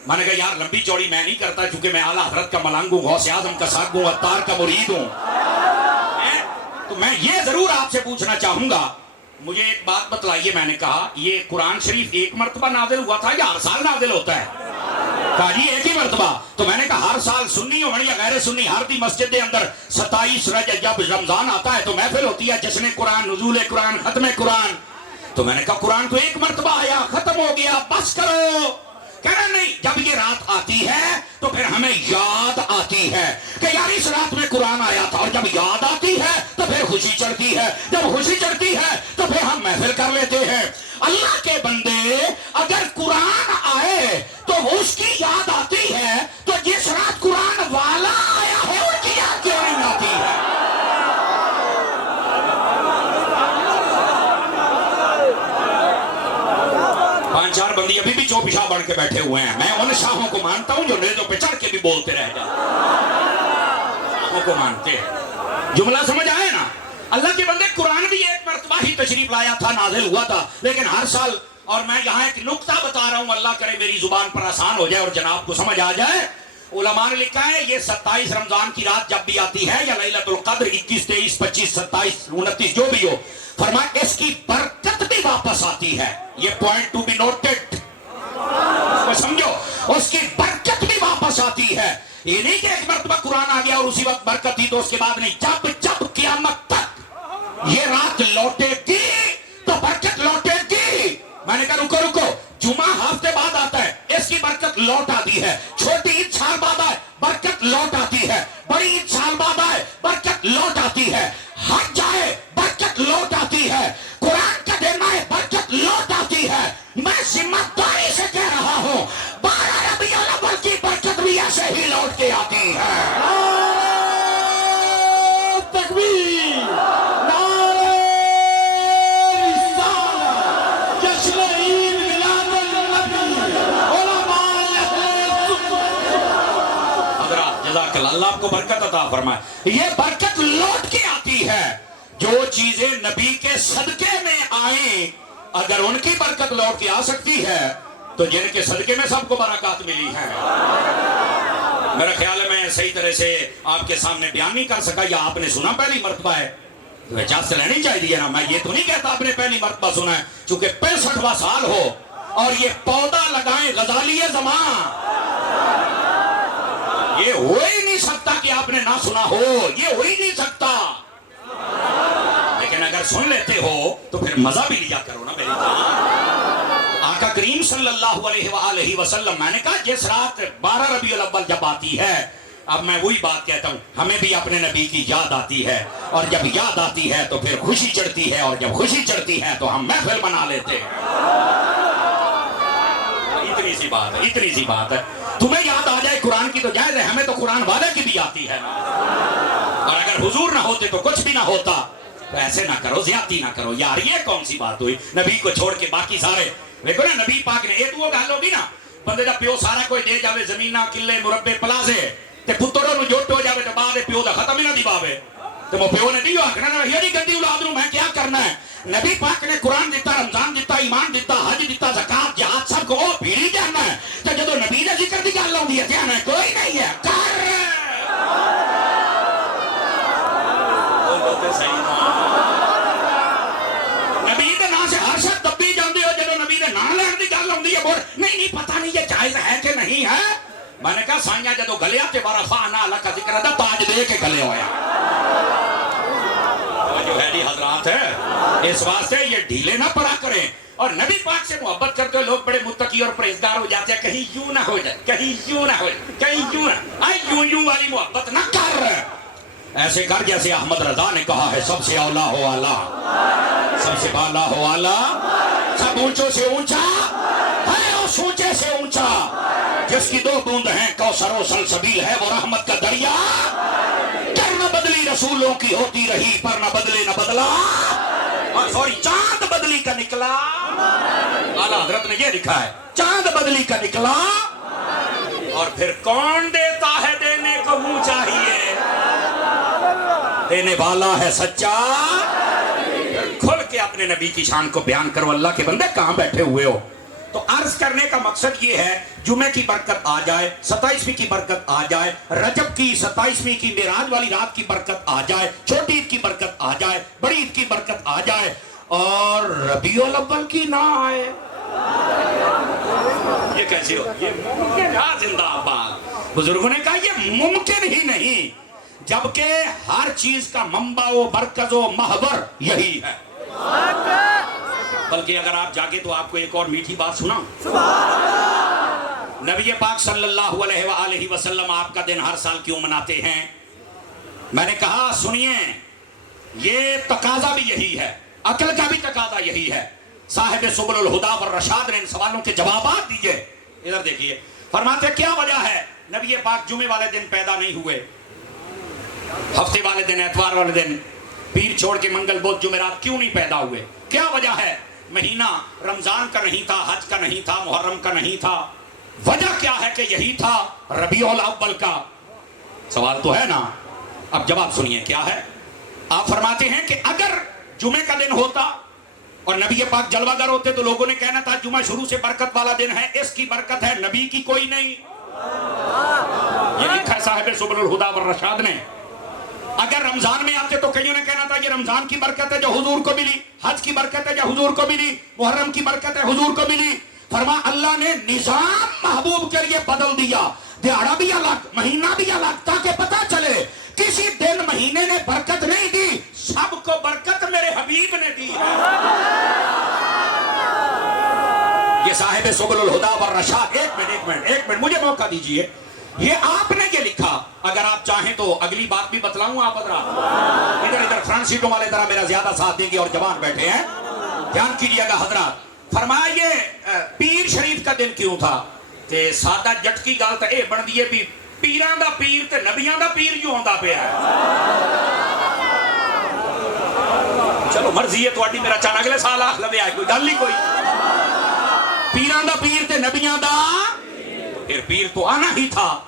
میں نے کہا یار لمبی چوڑی میں نہیں کرتا کیونکہ میں اعلیٰ حضرت کا ملنگ ہوں, غوث اعظم کا ساگ ہوں, عطار کا مرید ہوں. تو میں یہ ضرور آپ سے پوچھنا چاہوں گا, مجھے ایک بات بتلائیے. میں نے کہا یہ قرآن شریف ایک مرتبہ نازل ہوا تھا یا ہر سال نازل ہوتا ہے؟ کہا جی ایک ہی مرتبہ. تو میں نے کہا ہر سال سنی ہو یا غیر سنی ہر دی مسجد کے اندر 27 رجب جب رمضان آتا ہے تو محفل ہوتی ہے, جشن قرآن, نزول قرآن, ختم قرآن. تو میں نے کہا قرآن تو ایک مرتبہ آیا ختم ہو گیا, بس کرو. کہنا نہیں, جب یہ رات آتی ہے تو پھر ہمیں یاد آتی ہے کہ یار اس رات میں قرآن آیا تھا, اور جب یاد آتی ہے تو پھر خوشی چڑھتی ہے, جب خوشی چڑھتی ہے تو پھر ہم محفل کر لیتے ہیں. اللہ کے بندے اگر قرآن آئے تو اس کی یاد آتی ہے تو جس رات قرآن والا آیا ہے ان کی یاد کیوں نہیں آتی ہے؟ 5-4 بندی ابھی بھی چوپ شاہ بڑھ کے بیٹھے ہوئے ہیں. میں ان شاہوں کو مانتا ہوں جو نیزوں پہ چڑھ کے بھی بولتے رہ جائیں. شاہوں کو مانتے ہیں. جملہ سمجھ آئے نا؟ اللہ کے بندے قرآن بھی ایک مرتبہ ہی تشریف لایا تھا, نازل ہوا تھا, لیکن ہر سال. اور میں یہاں ایک نقطہ بتا رہا ہوں, اللہ کرے میری زبان پر آسان ہو جائے اور جناب کو سمجھ آ جائے. علماء نے لکھا ہے یہ 27 رمضان کی رات جب بھی آتی ہے یا لیلۃ القدر 21, 23, 25, 27, 29 جو بھی ہو, فرمایا اس کی برکت بھی واپس آتی ہے. یہ پوائنٹ ٹو بی نوٹڈ, سمجھو, اس کی برکت بھی واپس آتی ہے. یہ نہیں کہ ایک مرتبہ قرآن آ گیا اور اسی وقت برکت تھی تو اس کے بعد نہیں. جب جب قیامت تک یہ رات لوٹے گی تو برکت لوٹے گی. میں نے کہا رکو رکو, جمعہ ہفتے بعد آتا ہے, اس کی برکت لوٹ آتی ہے. چھوٹی عید سال بعد آئے, برکت لوٹ آتی ہے. بڑی عید سال بعد آئے, برکت لوٹ آتی ہے. حج جائے, برکت لوٹ آتی ہے. قرآن کا دن آئے, برکت لوٹ آتی ہے. میں ذمہ داری سے کہہ رہا ہوں 12 ربیع الاول کی برکت بھی ایسے ہی لوٹ کے آتی ہے. تکبیر, اللہ آپ کو برکت عطا فرمائے. یہ برکت لوٹ کے آتی ہے. جو چیزیں نبی کے صدقے میں آئیں اگر ان کی برکت لوٹ کے آ سکتی ہے تو جن کے صدقے میں سب کو برکات ملی ہے. میرا خیال ہے میں صحیح طرح سے آپ کے سامنے بیان نہیں کر سکا, یا آپ نے سنا پہلی مرتبہ ہے تو اجازت لینی چاہیے نا. میں یہ تو نہیں کہتا آپ نے پہلی مرتبہ سنا ہے, چونکہ 65واں سال ہو اور یہ پودا لگائیں غزالی زمان, یہ ہو ہی نہیں سکتا کہ آپ نے نہ سنا ہو, یہ ہو ہی نہیں سکتا. لیکن اگر سن لیتے ہو تو پھر مزہ بھی لیا کرو نا میری جان. آقا کریم صلی اللہ علیہ وآلہ وسلم, میں نے کہا جس رات 12 ربیع الاول جب آتی ہے, اب میں وہی بات کہتا ہوں, ہمیں بھی اپنے نبی کی یاد آتی ہے, اور جب یاد آتی ہے تو پھر خوشی چڑھتی ہے, اور جب خوشی چڑھتی ہے تو ہم محفل بنا لیتے ہیں. اتنی سی بات ہے, اتنی سی بات ہے. تمہیں یاد آ جائے قرآن کی تو جائز ہے, ہمیں تو قرآن والے کی بھی آتی ہے. اور اگر حضور نہ ہوتے تو کچھ بھی نہ ہوتا. تو ایسے نہ کرو, زیادتی نہ کرو یار. یہ کون سی بات ہوئی نبی کو چھوڑ کے باقی سارے؟ دیکھو نا نبی پاک نے ایک وہ گل ہوگی نا, بندے دا پیو سارا کوئی دے جاوے زمینہ قلعے مربے پلازے تے پتروں نو جوٹ ہو جاوے تے بعد پیو دا ختم ہی نہ دی پاوے. تو وہ پیو نے دیو آخنا نا یہ گندی اولاد نو میں کیا کرنا ہے. نبی پاک نے قرآن دیتا, رمضان دیتا, ایمان دیتا, حج دیتا, زکات, جہاد, سب کو بھیڑی جاننا ہے. تو جدو نبی نے ذکر دی گل آؤندی ہے جانا کوئی نہیں ہے کر. میں نے کہا سائیاں جدو گلیا تے ورفعنا لک ذکرک دا تاج دے کے گلے ہویا جو ہے حضرات ہے اس واسطے یہ ڈھیلے نہ پڑا کریں اور نبی پاک سے محبت کرتے لوگ بڑے متقی اور پرہیزگار ہو جاتے ہیں کہیں یوں نہ ہو جائے کہیں یوں نہ ہو جائے کہیں یوں نہ یوں والی محبت نہ کر ایسے کر جیسے احمد رضا نے کہا ہے سب سے اولا ہو آلہ سب سے بالا ہو آلہ سب اونچوں سے اونچا ہے اس اونچے سے اونچا جس کی 2 بوند ہیں کوثر و سلسبیل ہے وہ رحمت کا دریا کر نہ بدلی رسولوں کی ہوتی رہی پر نہ بدلے نہ بدلا اور سوری چاند بدلی کا نکلا اعلیٰ حضرت نے یہ لکھا ہے چاند بدلی کا نکلا اور پھر کون دیتا ہے دینے کو منہ چاہیے دینے والا ہے سچا کھل کے اپنے نبی کی شان کو بیان کرو اللہ کے بندے کہاں بیٹھے ہوئے ہو تو عرض کرنے کا مقصد یہ ہے جمعے کی برکت آ جائے 27ویں کی برکت آ جائے رجب کی 27ویں کی معراج والی رات کی برکت آ جائے چھوٹی عید کی برکت آ جائے بڑی عید کی برکت آ جائے اور ربیع الاول کی نہ آئے یہ کیسے ہو یہ ممکن ہے زندہ آباد بزرگوں نے کہا یہ ممکن ہی نہیں جبکہ ہر چیز کا منبع و مرکز و محور یہی ہے بلکہ اگر آپ جاگے تو آپ کو ایک اور میٹھی بات سنا نبی پاک صلی اللہ علیہ وآلہ وسلم آپ کا دن ہر سال کیوں مناتے ہیں میں نے کہا سنیے یہ تقاضا بھی یہی ہے عقل کا بھی تقاضا یہی ہے صاحب سبل الہدا والرشاد نے ان سوالوں کے جوابات دیجئے ادھر دیکھیے فرماتے کیا وجہ ہے نبی پاک جمعے والے دن پیدا نہیں ہوئے ہفتے والے دن اتوار والے دن پیر چھوڑ کے منگل بدھ جمعرات کیوں نہیں پیدا ہوئے کیا وجہ ہے مہینہ رمضان کا نہیں تھا حج کا نہیں تھا محرم کا نہیں تھا وجہ کیا ہے کہ یہی تھا ربیع الاول کا سوال تو ہے نا اب جواب سنیے کیا ہے آپ فرماتے ہیں کہ اگر جمعے کا دن ہوتا اور نبی پاک جلوہ گر ہوتے تو لوگوں نے کہنا تھا جمعہ شروع سے برکت والا دن ہے اس کی برکت ہے نبی کی کوئی نہیں یہ لکھا ہے صاحب سبل الہدا والرشاد نے اگر رمضان میں آتے تو کئیوں نے کہنا تھا یہ رمضان کی برکت ہے جو حضور کو ملی حج کی برکت ہے جو حضور کو ملی محرم کی برکت ہے حضور کو ملی فرما اللہ نے نظام محبوب کے لیے بدل دیا دیہڑا بھی الگ مہینہ بھی الگ تاکہ پتہ چلے کسی دن مہینے نے برکت نہیں دی سب کو برکت میرے حبیب نے دی ہے یہ صاحب سبل الہدا والرشاد ایک منٹ مجھے موقع دیجئے یہ آپ نے یہ لکھا اگر آپ چاہیں تو اگلی بات بھی بتلاؤں آپ حضرات ادھر فرنٹ سیٹوں والے طرح میرا زیادہ ساتھ دیں گے اور جوان بیٹھے ہیں دھیان کیجئے گا حضرات فرمایا یہ پیر شریف کا دن کیوں تھا کہ سادہ جٹ کی گال تا اے بن دیئے بھی پیران دا پیر تے نبیان دا پیر جو ہوندہ پہ ہے چلو مرضی ہے تو اڈی میرا چانا اگلے سال آخ لبے آئے کوئی گل نہیں کوئی پیران دا پیر تے نبیان دا پھر پیر تو آنا ہی تھا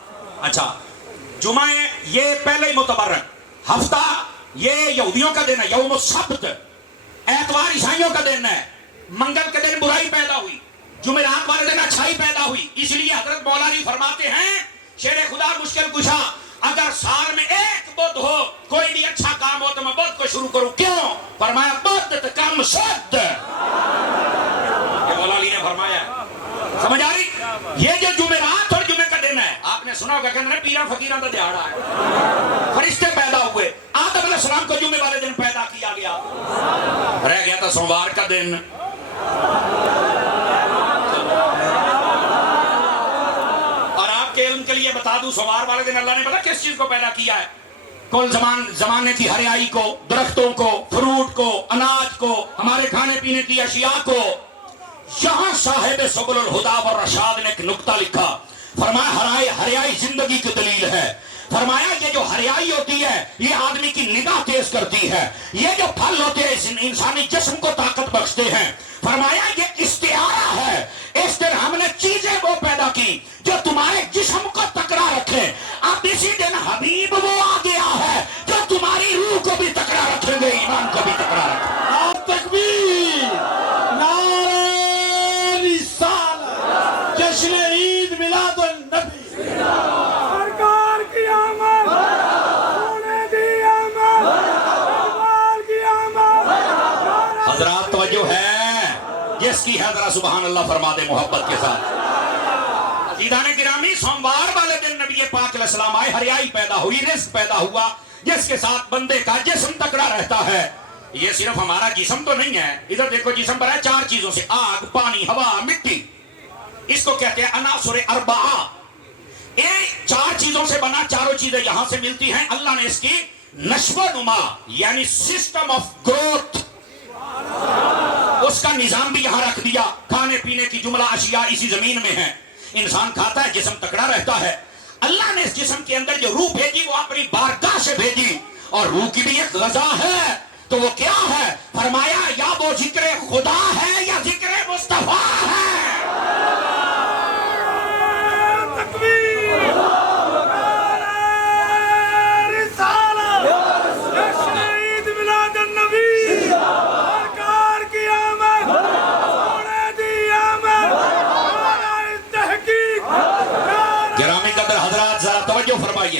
اچھا جمعہ یہ پہلے ہی متبرک ہفتہ یہ یہودیوں کا دن ہے یوم السبت اتوار عیسائیوں کا دن ہے منگل کے دن برائی پیدا ہوئی جمعرات والے دن اچھائی پیدا ہوئی اس لیے حضرت مولا جی فرماتے ہیں شیر خدا مشکل کشا اگر سال میں ایک بدھ ہو کوئی بھی اچھا کام ہو تو میں بدھ کو شروع کروں کیوں فرمایا بدھ کم شد یہ مولا علی نے فرمایا سمجھ آ رہی یہ جو جمعرات اور جمعے کا دن ہے آپ نے سنا ہوگا کہ پیران فقیران کا دیہڑا ہے فرشتے پیدا ہوئے آدم علیہ السلام کو جمعے والے دن پیدا کیا گیا رہ گیا تھا سوموار کا دن اور آپ کے علم کے لیے بتا دوں سوموار والے دن اللہ نے پتا کس چیز کو پیدا کیا ہے کل زمانے کی ہریائی کو درختوں کو فروٹ کو اناج کو ہمارے کھانے پینے کی اشیاء کو یہاں صاحب سبل الہدا والرشاد نے ایک نکتہ لکھا فرمایا ہریائی زندگی کی دلیل ہے فرمایا یہ جو ہریائی ہوتی ہے یہ آدمی کی نگاہ تیز کرتی ہے یہ جو پھل ہوتے ہیں انسانی جسم کو طاقت بخشتے ہیں فرمایا یہ استعارہ ہے اس دن ہم نے چیزیں وہ پیدا کی جو تمہارے جسم کو تکڑا رکھے اب اسی دن حبیب وہ آ گیا ہے جو تمہاری روح کو بھی تکڑا رکھیں گے ایمان کو بھی تکڑا رکھیں گے تکبیر نعرہ رسالت جشن عید میلاد النبی سرکار کی آمد سونے کی آمد سرکار کی آمد حضرات توجہ ہے جس کی ہے ذرا سبحان اللہ فرما دے محبت کے ساتھ عزیزان گرامی سوموار والے پاک علیہ السلام آئے, ہریائی پیدا ہوئی, رزق پیدا ہوا, جس کے ساتھ بندے کا جسم تکڑا رہتا ہے. یہ صرف ہمارا جسم تو نہیں ہے, ادھر دیکھو جسم پر ہے 4 چیزوں سے, آگ, پانی, ہوا, مٹی. اس کو کہتے ہیں عناصر اربعہ. یہ 4 چیزوں سے بنا, چاروں چیزیں یہاں سے ملتی ہیں. اللہ نے اس کی نشو و نما یعنی سسٹم آف گروتھ, اس کا نظام بھی یہاں رکھ دیا. کھانے پینے کی جملہ اشیاء اسی زمین میں ہے. انسان کھاتا ہے, جسم تکڑا رہتا ہے. اللہ نے اس جسم کے اندر جو روح بھیجی وہ اپنی بارگاہ سے بھیجی, اور روح کی بھی ایک غذا ہے. تو وہ کیا ہے؟ فرمایا یا وہ ذکر خدا ہے یا ذکر مصطفیٰ ہے.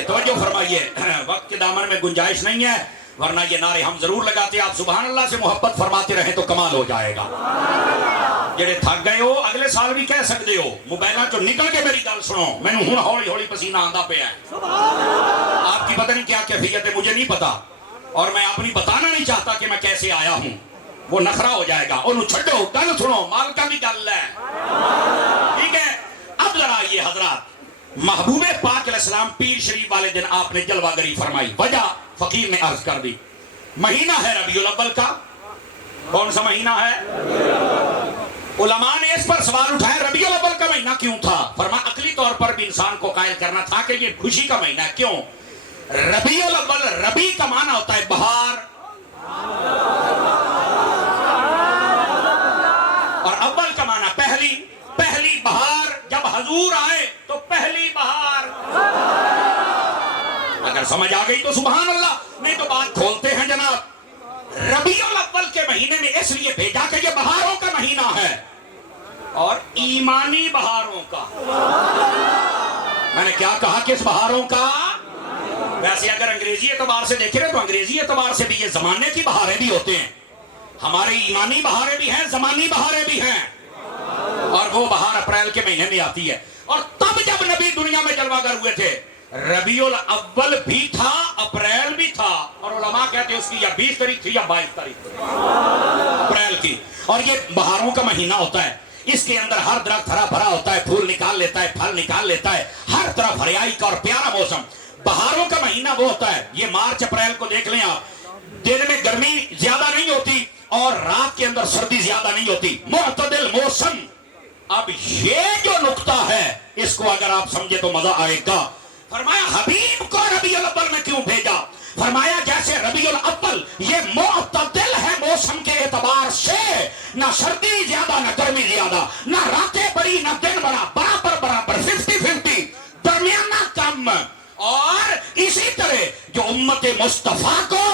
توجہ فرمائیے, وقت کے دامن میں گنجائش نہیں ہے, ورنہ یہ نعرے ہم ضرور لگاتے. آپ سبحان اللہ سے محبت فرماتے رہیں تو کمال ہو جائے گا. جڑے تھک گئے ہو اگلے سال بھی کہہ سکتے ہو, موبائل چو نکل کے میری گل سنو. میں نے ہوں ہولی ہولی پسینہ آندا پہ ہے. آپ کی پتہ نہیں کیا کیفیت ہے, مجھے نہیں پتا, اور میں اپنی بتانا نہیں چاہتا کہ میں کیسے آیا ہوں. وہ نخرا ہو جائے گا. انہوں چھڈو, گل سنو, مال کا بھی گل ہے. ٹھیک ہے, اب ذرا آئیے حضرات, محبوب پاک علیہ السلام پیر شریف والے دن آپ نے جلوہ گری فرمائی. وجہ فقیر نے عرض کر دی. مہینہ ہے ربیع الاول کا. کون سا مہینہ ہے؟ علماء نے اس پر سوال اٹھائے ربیع الاول کا مہینہ کیوں تھا؟ فرمایا عقلی طور پر بھی انسان کو قائل کرنا تھا کہ یہ خوشی کا مہینہ ہے. کیوں؟ ربیع الاول, ربیع کا معنی ہوتا ہے بہار, اور اول کا معنی پہلی. پہلی بہار, جب حضور آئے تو پہلی بہار. اگر سمجھ آ گئی تو سبحان اللہ, نہیں تو بات کھولتے ہیں جناب. ربیع الاول کے مہینے میں اس لیے بھیجا کہ یہ بہاروں کا مہینہ ہے, اور ایمانی بہاروں کا. میں نے کیا کہا, کس بہاروں کا؟ ویسے اگر انگریزی اعتبار سے دیکھیں تو انگریزی اعتبار سے بھی یہ زمانے کی بہاریں بھی ہوتے ہیں. ہمارے ایمانی بہاریں بھی ہیں, زمانی بہاریں بھی ہیں, اور وہ بہار اپریل کے مہینے میں آتی ہے. اور تب جب نبی دنیا میں جلوہ گر ہوئے تھے, ربیع الاول بھی تھا, اپریل بھی تھا, اور علماء کہتے ہیں اس کی یا 20 تاریخ تھی یا 22 تاریخ اپریل کی. اور یہ بہاروں کا مہینہ ہوتا ہے. اس کے اندر ہر درخت ہرا بھرا ہوتا ہے, پھول نکال لیتا ہے, پھل نکال لیتا ہے, ہر طرف ہریائی کا اور پیارا موسم. بہاروں کا مہینہ وہ ہوتا ہے, یہ مارچ اپریل کو دیکھ لیں آپ, دن میں گرمی زیادہ نہیں ہوتی اور رات کے اندر سردی زیادہ نہیں ہوتی, معتدل موسم. اب یہ جو نقطہ ہے, اس کو اگر آپ سمجھے تو مزہ آئے گا. فرمایا حبیب کو ربیع الاول میں کیوں بھیجا؟ فرمایا جیسے ربیع الاول یہ معتدل ہے موسم کے اعتبار سے, نہ سردی زیادہ نہ گرمی زیادہ, نہ راتیں بڑی نہ دن بڑا, برابر برابر 50-50, درمیانہ کم. اور اسی طرح جو امت مصطفیٰ کو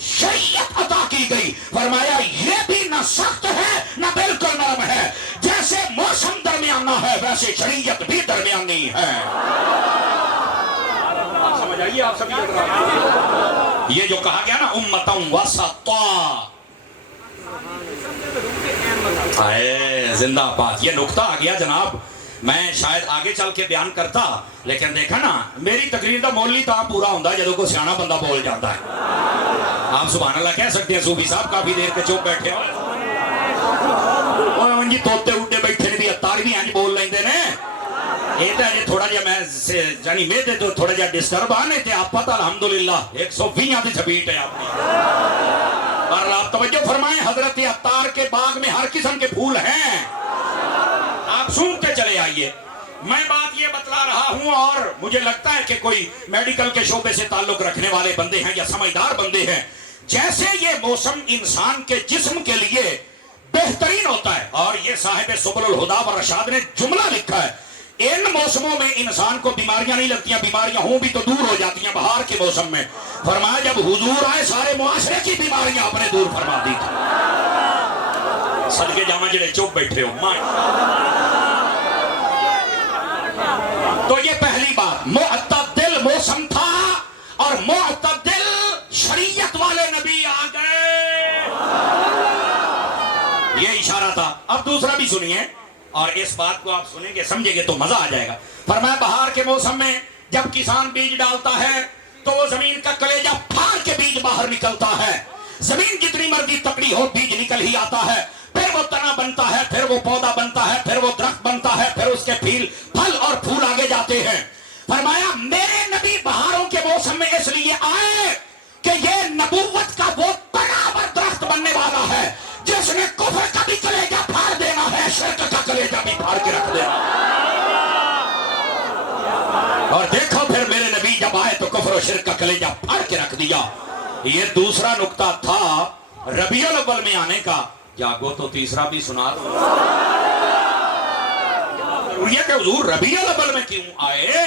شریعت عطا کی گئی, فرمایا یہ بھی نہ سخت ہے نہ بالکل نرم ہے. جیسے موسم درمیانہ ہے ویسے شریعت بھی درمیانی ہے. آپ سمجھ آئیے, آپ سبھی یہ جو کہا گیا نا امتم وسطا, زندہ باد, یہ نقطہ آ گیا جناب. میں شاید آگے چل کے بیان کرتا, لیکن دیکھا نا میری تقریر دا مول تا پورا ہوتا جدو کوئی سیاح بندہ بول جاتا ہے. آپ سبحان اللہ کہہ سکتے ہیں. صوفی صاحب کافی دیر کے چپ بیٹھے ہو, جی توتے اڈے بیٹھے نے بھی اتار بھی ہیں بول لیندے نے. یہ تو تھوڑا جہا میں یعنی میرے تو تھوڑا جہا ڈسٹرب آنے تھے. آپ پتہ الحمدللہ 120 کی چھپیٹ ہے آپ کی. اور آپ توجہ فرمائیں, حضرت اتار کے باغ میں ہر قسم کے پھول ہیں. آپ سنتے چلے آئیے. میں بات یہ بتلا رہا ہوں, اور مجھے لگتا ہے کہ کوئی میڈیکل کے شعبے سے تعلق رکھنے والے بندے ہیں یا سمجھدار بندے ہیں. جیسے یہ موسم انسان کے جسم کے لیے بہترین ہوتا ہے, اور یہ صاحب سبل الہدا و رشاد نے جملہ لکھا ہے, ان موسموں میں انسان کو بیماریاں نہیں لگتی, بیماریاں ہوں بھی تو دور ہو جاتی ہیں. بہار کے موسم میں فرمایا جب حضور آئے سارے معاشرے کی بیماریاں آپ نے دور فرما دی تھی. صدقے جاواں جڑے چپ بیٹھے ہو. تو یہ پہلی بات, معتدل موسم تھا اور معتدل شریعت والے نبی آ گئے, یہ اشارہ تھا. اب دوسرا بھی سنیے, اور اس بات کو آپ سنیں گے سمجھیں گے تو مزہ آ جائے گا. فرمایا بہار کے موسم میں جب کسان بیج ڈالتا ہے تو وہ زمین کا کلیجہ پھاڑ کے بیج باہر نکلتا ہے. زمین جتنی مرضی تکڑی ہو بیج نکل ہی آتا ہے. پھر وہ تنا بنتا ہے, پھر وہ پودا بنتا ہے, پھر وہ درخت بنتا ہے, پھر اس کے پھل اور پھول آگے جاتے ہیں. فرمایا میرے نبی بہاروں کے موسم میں اس لیے آئے کہ یہ نبوت کا وہ برابر درخت بننے والا ہے جس نے کفر کا بھی کلیجہ پھاڑ دینا ہے, شرک کا کلیجہ بھی پھاڑ کے رکھ دینا. اور دیکھو پھر میرے نبی جب آئے تو کفر و شرک کا کلیجہ پھاڑ کے رکھ دیا. یہ دوسرا نقطہ تھا ربیع الاول میں آنے کا. جاگو تو تیسرا بھی سنا دو. یہ کہ حضور ربیع الاول میں کیوں آئے؟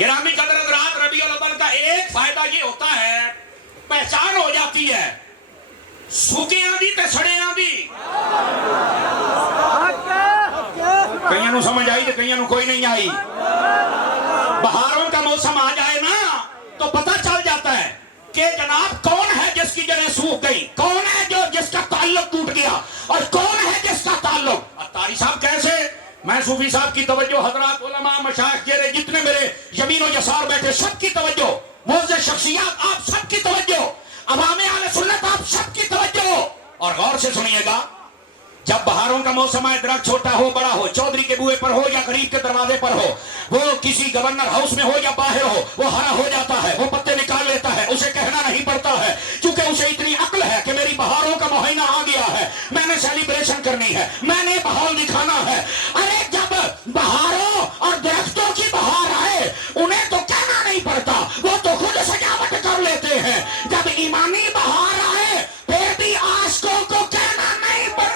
گرامی قدر حضرات, ربیع الاول کا ایک فائدہ یہ ہوتا ہے پہچان ہو جاتی ہے. سوکیاں بھی تے سڑیاں بھی. کئیوں نو سمجھ آئی تے کئیوں نو کوئی نہیں آئی. بہاروں کا موسم آ جائے نا تو پتہ چل جاتا ہے کہ جناب کون ہے جس کی جڑیں سوکھ گئی, کون ہے جو جس کا تعلق ٹوٹ گیا, اور کون ہے جس کا تعلق. اتاری صاحب کیسے؟ میں صوفی صاحب کی توجہ, حضرات علماء مشائخ جتنے میرے یمین و یسار بیٹھے سب کی توجہ, معزز شخصیات آپ سب کی توجہ, عوام اہل سنت آپ سب کی توجہ. اور غور سے سنیے گا, جب بہاروں کا موسم آئے, درخت چھوٹا ہو بڑا ہو, چودھری کے بوئے پر ہو یا غریب کے دروازے پر ہو, وہ کسی گورنر ہاؤس میں ہو یا باہر ہو, وہ ہرا ہو جاتا ہے, وہ پتے نکال لیتا ہے, اسے کہنا نہیں پڑتا ہے کیونکہ اسے اتنی عقل ہے کہ میری بہاروں کا مہینہ آ گیا ہے, میں نے سیلیبریشن کرنی ہے, میں نے بہار دکھانا ہے. ارے جب بہاروں اور درختوں کی بہار آئے انہیں تو کہنا نہیں پڑتا, وہ تو خود سجاوٹ کر لیتے ہیں. جب ایمانی بہار آئے پھر بھی عاشقوں کو کہنا نہیں پڑتا.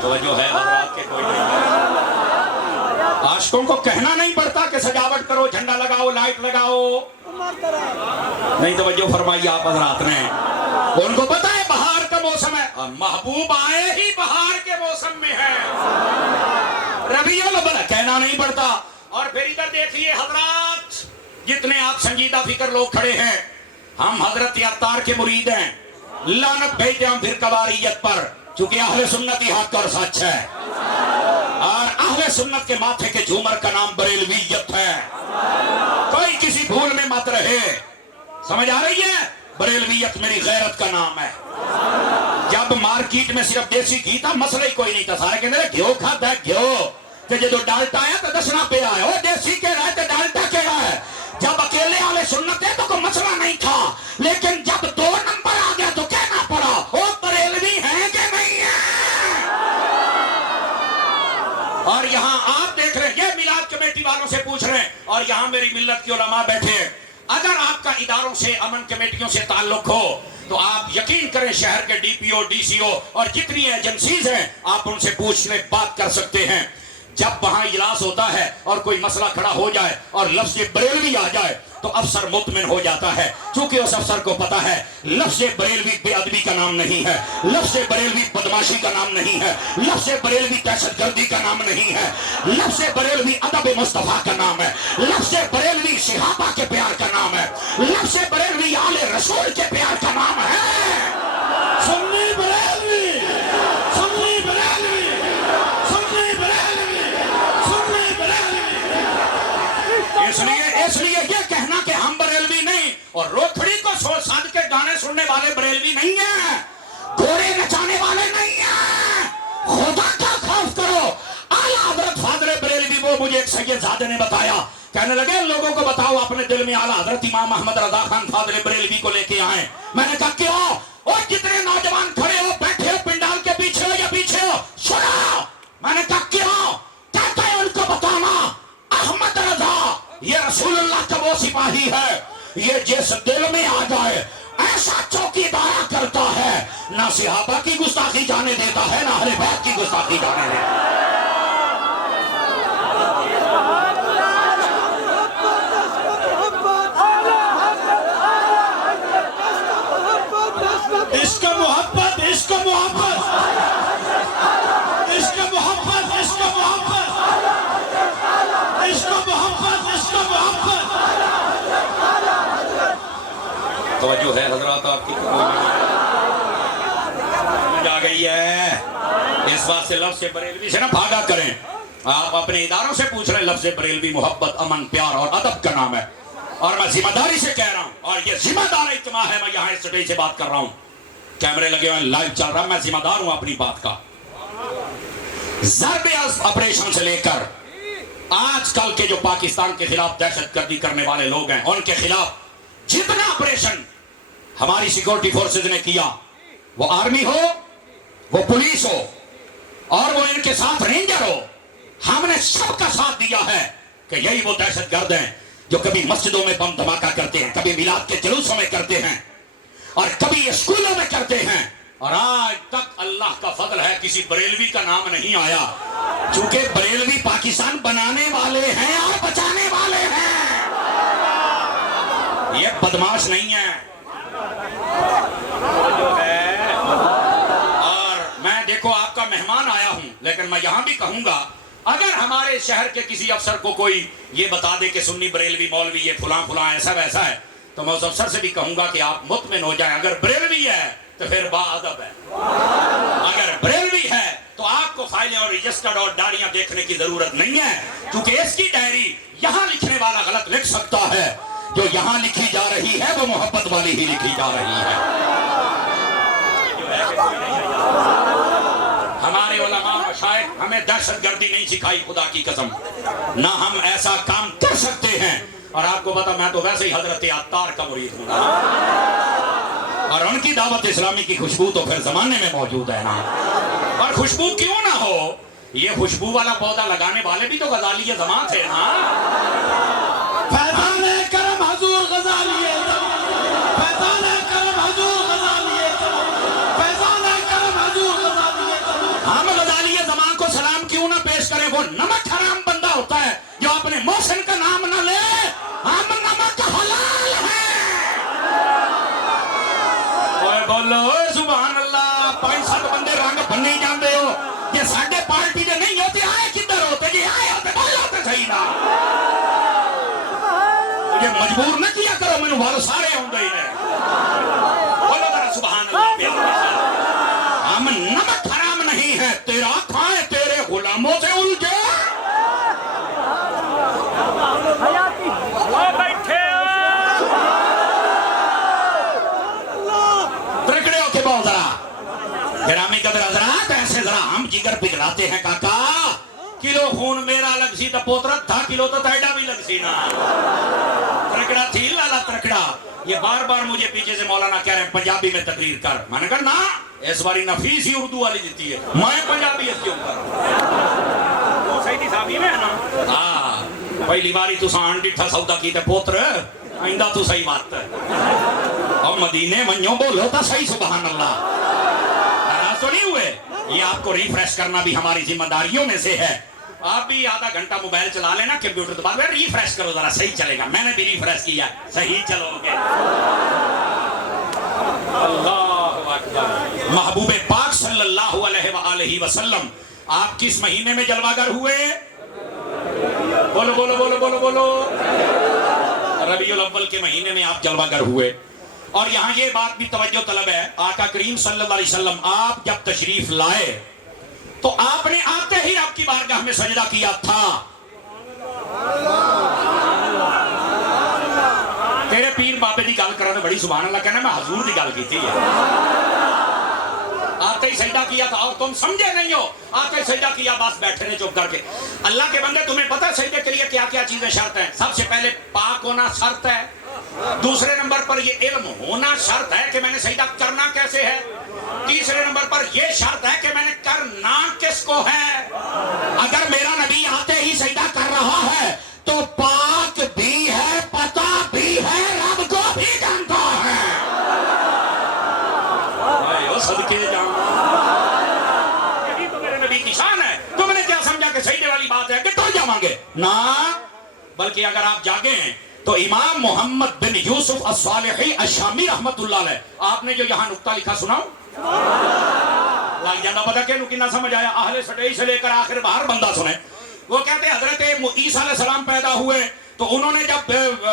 توجہ ہے حضرات کے کوئی نہیں؟ عاشقوں کو کہنا نہیں پڑتا کہ سجاوٹ کرو, جھنڈا لگاؤ, لائٹ لگاؤ. نہیں توجہ فرمائی آپ حضرات نے. ان کو پتا ہے بہار کا موسم ہے, محبوب آئے ہی بہار کے موسم میں ہے. ربیع الاول کہنا نہیں پڑتا. اور پھر ادھر دیکھیے حضرات, جتنے آپ سنجیدہ فکر لوگ کھڑے ہیں, ہم حضرت عطار کے مرید ہیں. لعنت بھیجتے ہم پھر قواریت پر, چونکہ اہل سنت ہی حق اور سچ ہے, اور اہل سنت کے ماتھے کے جھومر کا نام بریلویت ہے. کوئی کسی بھول میں مت رہے. سمجھ آ رہی ہے؟ بریلویت میری غیرت کا نام ہے. جب مارکیٹ میں صرف دیسی گھی تھا, مسئلہ ہی کوئی نہیں تھا, سارے کہ میرے گھیو کھاتا ہے گھیو, کہ جدو ڈالٹا ہے تو دسنا پہ آئے, وہ دیسی کے رہے تو ڈالٹا کے رہے. جب اکیلے والے سنت ہے تو کوئی مسئلہ نہیں تھا, لیکن جب 2 نمبر آ گیا تو کہنا پڑا وہ بریلوی ہیں کہ نہیں ہیں. اور یہاں آپ دیکھ رہے ہیں, یہ میلاد کمیٹی والوں سے پوچھ رہے ہیں, اور یہاں میری ملت کے علماء بیٹھے ہیں. اگر آپ کا اداروں سے, امن کمیٹیوں سے تعلق ہو تو آپ یقین کریں شہر کے ڈی پی او, ڈی سی او اور جتنی ایجنسیز ہیں آپ ان سے پوچھ لیں, بات کر سکتے ہیں. جب وہاں اجلاس ہوتا ہے اور کوئی مسئلہ کھڑا ہو جائے اور لفظ بریلوی آ جائے تو افسر مطمئن ہو جاتا ہے, کیونکہ اس افسر کو پتا ہے لفظ بریلوی بے ادبی کا نام نہیں ہے, لفظ بریلوی بدماشی کا نام نہیں ہے, لفظ بریلوی دہشت گردی کا نام نہیں ہے, لفظ بریلوی ادب مصطفیٰ کا نام ہے, لفظ بریلوی صحابہ کے پیار کا نام ہے, لفظ بریلوی آل رسول کے پیار کا نام ہے. سنی بریلوی, سنی بریلوی, سنی بریلوی, سنی بریلوی. اس لیے یہ کہنا کہ ہم بریلوی نہیں, اور روکھڑی کو ساتھ کے گانے سننے والے بریلوی نہیں ہیں, گھوڑے نچانے والے نہیں ہیں. خدا کا خوف کرو. اعلیٰ حضرت فاضل بریلوی, وہ مجھے ایک سید زادے نے بتایا, کہنے لگے لوگوں کو بتاؤ اپنے دل میں اعلیٰ حضرت امام احمد رضا خان فاضل بریلوی کو لے کے آئیں. میں نے کہا کیوں؟ اور جتنے نوجوان کھڑے ہو, بیٹھے ہو, پنڈال کے پیچھے ہو یا پیچھے ہو, سنا. میں نے کہا کیوں؟ کہتا ہے ان کو بتانا احمد رضا یہ رسول اللہ کا وہ سپاہی ہے, یہ جس دل میں آ جائے ایسا چوکی دارا کرتا ہے, نہ صحابہ کی گستاخی جانے دیتا ہے, نہ اہل بیت کی گستاخی جانے دیتا ہے. عشق محبت, عشق محبت, عشق محبت, عشق محبت, عشق محبت, عشق محبت. توجہ ہے حضرات آپ کی؟ سمجھ آ گئی ہے؟ اس بات سے لفظ بریلوی سے نہ بھاگا کریں. آپ اپنے اداروں سے پوچھ رہے ہیں. لفظ بریلوی محبت، امن، پیار اور ادب کا نام ہے. اور میں ذمہ داری سے کہہ رہا ہوں، اور یہ ذمہ دار اجتماع ہے. میں یہاں اس اسٹیج سے بات کر رہا ہوں، کیمرے لگے ہوئے ہیں، لائیو چل رہا ہے. میں ذمہ دار ہوں اپنی بات کا. ضرب آپریشن سے لے کر آج کل کے جو پاکستان کے خلاف دہشت گردی کرنے والے لوگ ہیں، ان کے خلاف جتنا آپریشن ہماری سیکورٹی فورسز نے کیا، وہ آرمی ہو، وہ پولیس ہو، اور وہ ان کے ساتھ رینجر ہو، ہم نے سب کا ساتھ دیا ہے کہ یہی وہ دہشت گرد ہیں جو کبھی مسجدوں میں بم دھماکہ کرتے ہیں، کبھی میلاد کے جلوسوں میں کرتے ہیں، اور کبھی اسکولوں میں کرتے ہیں. اور آج تک اللہ کا فضل ہے کسی بریلوی کا نام نہیں آیا، چونکہ بریلوی پاکستان بنانے والے ہیں اور بچانے والے ہیں. یہ بدماش نہیں ہے. اور میں دیکھو آپ کا مہمان آیا ہوں، لیکن میں یہاں بھی کہوں گا، اگر ہمارے شہر کے کسی افسر کو کوئی یہ بتا دے کہ سنی بریلوی مولوی یہ فلاں فلاں ایسا ویسا ہے، تو میں اس افسر سے بھی کہوں گا کہ آپ مطمئن ہو جائیں. اگر بریلوی ہے تو پھر با ادب ہے. اگر بریلوی ہے تو آپ کو فائلیں اور رجسٹرڈ اور ڈائریاں دیکھنے کی ضرورت نہیں ہے، کیونکہ اس کی ڈائری یہاں لکھنے والا غلط لکھ سکتا ہے. جو یہاں لکھی جا رہی ہے وہ محبت والی ہی لکھی جا رہی ہے. ہمارے علماء مشائخ ہمیں دہشت گردی نہیں سکھائی، خدا کی قسم. نہ ہم ایسا کام کر سکتے ہیں. اور آپ کو پتا میں تو ویسے ہی حضرت عطار کا مرید ہوں نا، اور ان کی دعوت اسلامی کی خوشبو تو پھر زمانے میں موجود ہے نا. اور خوشبو کیوں نہ ہو، یہ خوشبو والا پودا لگانے والے بھی تو غزالی زمان تھے نا. فیضان کرم حضور غزالی، فیضان کرم حضور غزالی، فیضان کرم حضور غزالی. ہم غزالی زمان کو سلام کیوں نہ پیش کریں؟ وہ نمک حرام بندہ ہوتا ہے جو اپنے محسن کا نام نہ لے. ہم نمک حلال ہیں. بولو سبحان اللہ. 5-7 بندے رنگ بننے جاندے ہو، یہ ساڈے پارٹی دے نہیں ہوتے. آئے کدھر ہوتے جی؟ آئے ہوتے بولو ہوتے صحیح نا. مجھے مجبور نہ کیا کرو، میں نے سارے ہوں گے. بولو ذرا سبحان اللہ. ہم نمک حرام نہیں ہے، تیرا کھائے تیرے غلاموں سے الجھے. ترکڑے ہو کے بول ذرا گرامی قدر حضرات، ایسے ذرا ہم جگر پگھلاتے ہیں کاکا. کلو خون میرا لگ سی تو پوترا 10 کلو تو تیڈا بھی لگ سی نا. ترکڑا تھی لالا ترکڑا. یہ بار بار مجھے پیچھے سے مولانا کہہ رہے ہیں پنجابی میں تقریر کر. میں نے کہا نا، اس باری نفیس ہی اردو والی دیتی ہے، میں پنجابی اس کے اوپر وہ صحیح صحابی میں ہے نا. ہاں پہلی باری تو سان ڈٹھا سودا کی تے پوتر آئندہ تو صحیح بات ہے. اور مدینے منوں بولو تو صحیح سبحان اللہ. ناراض تو نہیں ہوئے؟ یہ آپ کو ریفریش کرنا بھی ہماری ذمہ داریوں میں سے ہے. آپ بھی آدھا گھنٹہ موبائل چلا لینا، کمپیوٹر تو بعد میں ریفریش کرو ذرا، صحیح چلے گا. میں نے بھی ریفریش کیا، صحیح چلو گے. اللہ اکبر. محبوب پاک صلی اللہ علیہ وآلہ وسلم آپ کس مہینے میں جلوہ گر ہوئے؟ بولو بولو بولو بولو بولو. ربیع الاول کے مہینے میں آپ جلوہ گر ہوئے. اور یہاں یہ بات بھی توجہ طلب ہے، آقا کریم صلی اللہ علیہ وسلم آپ جب تشریف لائے تو آپ نے آتے ہی رب کی بارگاہ میں سجدہ کیا تھا. تیرے پیر بابے دی گل کرنے بڑی سبحان اللہ کہنا، میں حضور دی گل کی تھی. آتے ہی سجدہ کیا تھا. اور تم سمجھے نہیں ہو، آتے ہی سجدہ کیا، بس بیٹھے نے چپ کر کے. اللہ کے بندے تمہیں پتہ سجدے کے لیے کیا کیا چیزیں شرط ہیں؟ سب سے پہلے پاک ہونا شرط ہے. دوسرے نمبر پر یہ علم ہونا شرط ہے کہ میں نے سجدہ کرنا کیسے ہے. تیسرے نمبر پر یہ شرط ہے کہ میں نے کرنا کس کو ہے. اگر میرا نبی آتے ہی سجدہ کر رہا ہے تو پاک بھی ہے، پتہ بھی ہے، رب کو بھی جانتا ہے. صدقے جاؤں، یہی تو میرے نبی کی شان ہے. تم نے کیا سمجھا کہ سجدے والی بات ہے کہ تو جاؤں گے نا؟ بلکہ اگر آپ جاگے ہیں تو امام محمد بن یوسف الصالحی الشامی رحمت اللہ علیہ، آپ نے جو یہاں نقطہ لکھا سناؤں؟ لگ جانا پتا کہ نہ سمجھ آیا. اہل سٹیج سے لے کر آخر باہر بندہ سنے. وہ کہتے ہیں حضرت عیسیٰ علیہ السلام پیدا ہوئے تو انہوں نے جب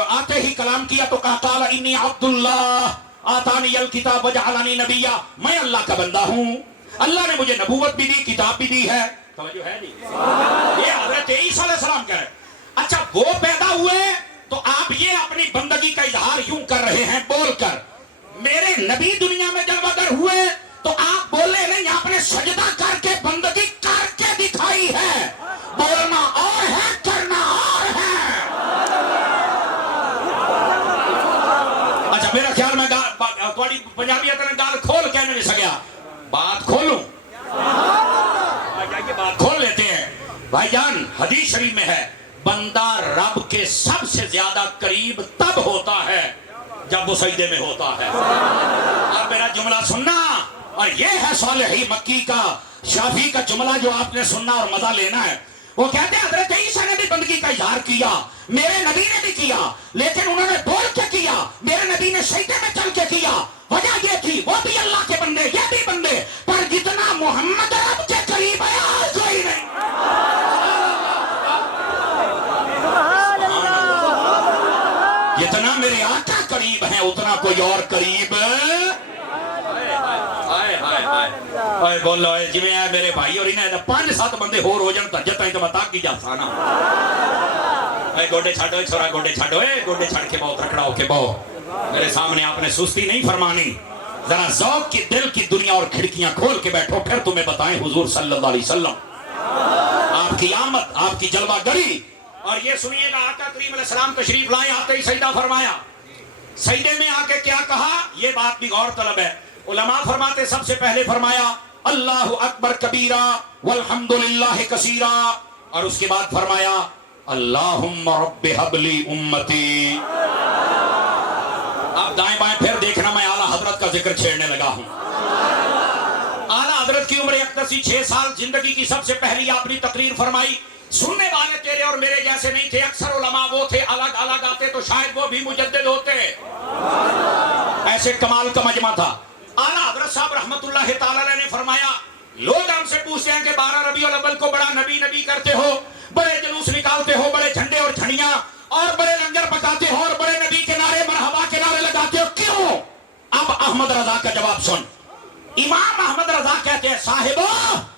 آتے ہی کلام کیا تو کہا قال انی عبداللہ آتانی الکتاب وجعلنی نبیا، میں اللہ کا بندہ ہوں، اللہ نے مجھے نبوت بھی دی، کتاب بھی دی ہے۔ توجہ ہے نہیں؟ یہ حضرت عیسیٰ علیہ السلام کہہ رہے ہیں۔ اچھا وہ پیدا ہوئے تو آپ یہ اپنی بندگی کا اظہار یوں کر رہے ہیں بول کر، میرے نبی دنیا میں جلوہ گر ہوئے تو آپ بولے نہیں، آپ نے سجدہ کر کے بندگی کر کے دکھائی ہے۔ بولنا اور ہے، کرنا اور ہے۔ اچھا میرا خیال میں تھوڑی پنجابیت نے گال کھول کہنے نہیں سکیا، بات کھولوں، بات کھول لیتے ہیں بھائی جان۔ حدیث شریف میں ہے بندہ رب کے سب سے زیادہ قریب تب ہوتا ہے جب وہ سجدے میں ہوتا ہے۔ اب میرا جملہ سننا، اور یہ ہے صالحی مکی کا شافعی کا جملہ جو آپ نے سننا اور مزہ لینا ہے۔ وہ کہتے ہیں حضرت عیسیٰ نے بھی بندگی کا اظہار کیا، میرے نبی نے بھی کیا، لیکن انہوں نے بول کے کیا، میرے نبی نے سجدے میں چل کے کیا۔ وجہ یہ تھی وہ بھی اللہ کے بندے، یہ بھی بندے، پر جتنا محمد رب کے قریب ہے اور کوئی نہیں۔ جتنا میرے آقا قریب ہیں اتنا کوئی اور قریب۔ اے بولو اے جی میں میرے بھائی اور انہیں 5-7 بندے ہو جان تجت ہے تو میں تاک کی جا سانا۔ اے گوڑے چھاڑو، اے چھوڑا گوڑے چھاڑو، اے گوڑے چھاڑ کے بہت رکھڑا ہو کے بہو۔ میرے سامنے آپ نے سستی نہیں فرمانی، ذرا ذوق کی دل کی دنیا اور کھڑکیاں کھول کے بیٹھو، پھر تمہیں بتائیں حضور صلی اللہ علیہ وسلم، آپ کی آمد، آپ کی جلوہ گری۔ اور یہ سنیے گا آقا کریم علیہ السلام تشریف لائے، آتے ہی سجدہ فرمایا۔ سجدے میں آ کے کیا کہا، یہ بات بھی غور طلب ہے۔ علماء فرماتے سب سے پہلے فرمایا اللہ اکبر کبیرہ والحمدللہ کثیرہ، اور اس کے بعد فرمایا اللہم رب حب لی امتی۔ اب دائیں بائیں پھر دیکھنا، میں اعلیٰ حضرت کا ذکر چھیڑنے لگا ہوں۔ اعلیٰ حضرت کی عمر 81 سال، زندگی کی سب سے پہلی آپ نے تقریر فرمائی۔ سننے والے تیرے اور میرے جیسے نہیں تھے، اکثر علماء وہ تھے الگ الگ آتے تو شاید وہ بھی مجدد ہوتے، ایسے کمال کا مجمع تھا۔ اعلیٰ حضرت صاحب رحمت اللہ تعالیٰ نے فرمایا لوگ ہم سے پوچھتے ہیں کہ 12 ربیع الاول کو بڑا نبی نبی کرتے ہو، بڑے جلوس نکالتے ہو، بڑے جھنڈے اور جھنڈیاں اور بڑے لنگر پکاتے ہو اور بڑے نبی کے نعرے مرحبا کے نعرے لگاتے ہو، کیوں؟ اب احمد رضا کا جواب سن۔ امام احمد رضا کہتے ہیں صاحبو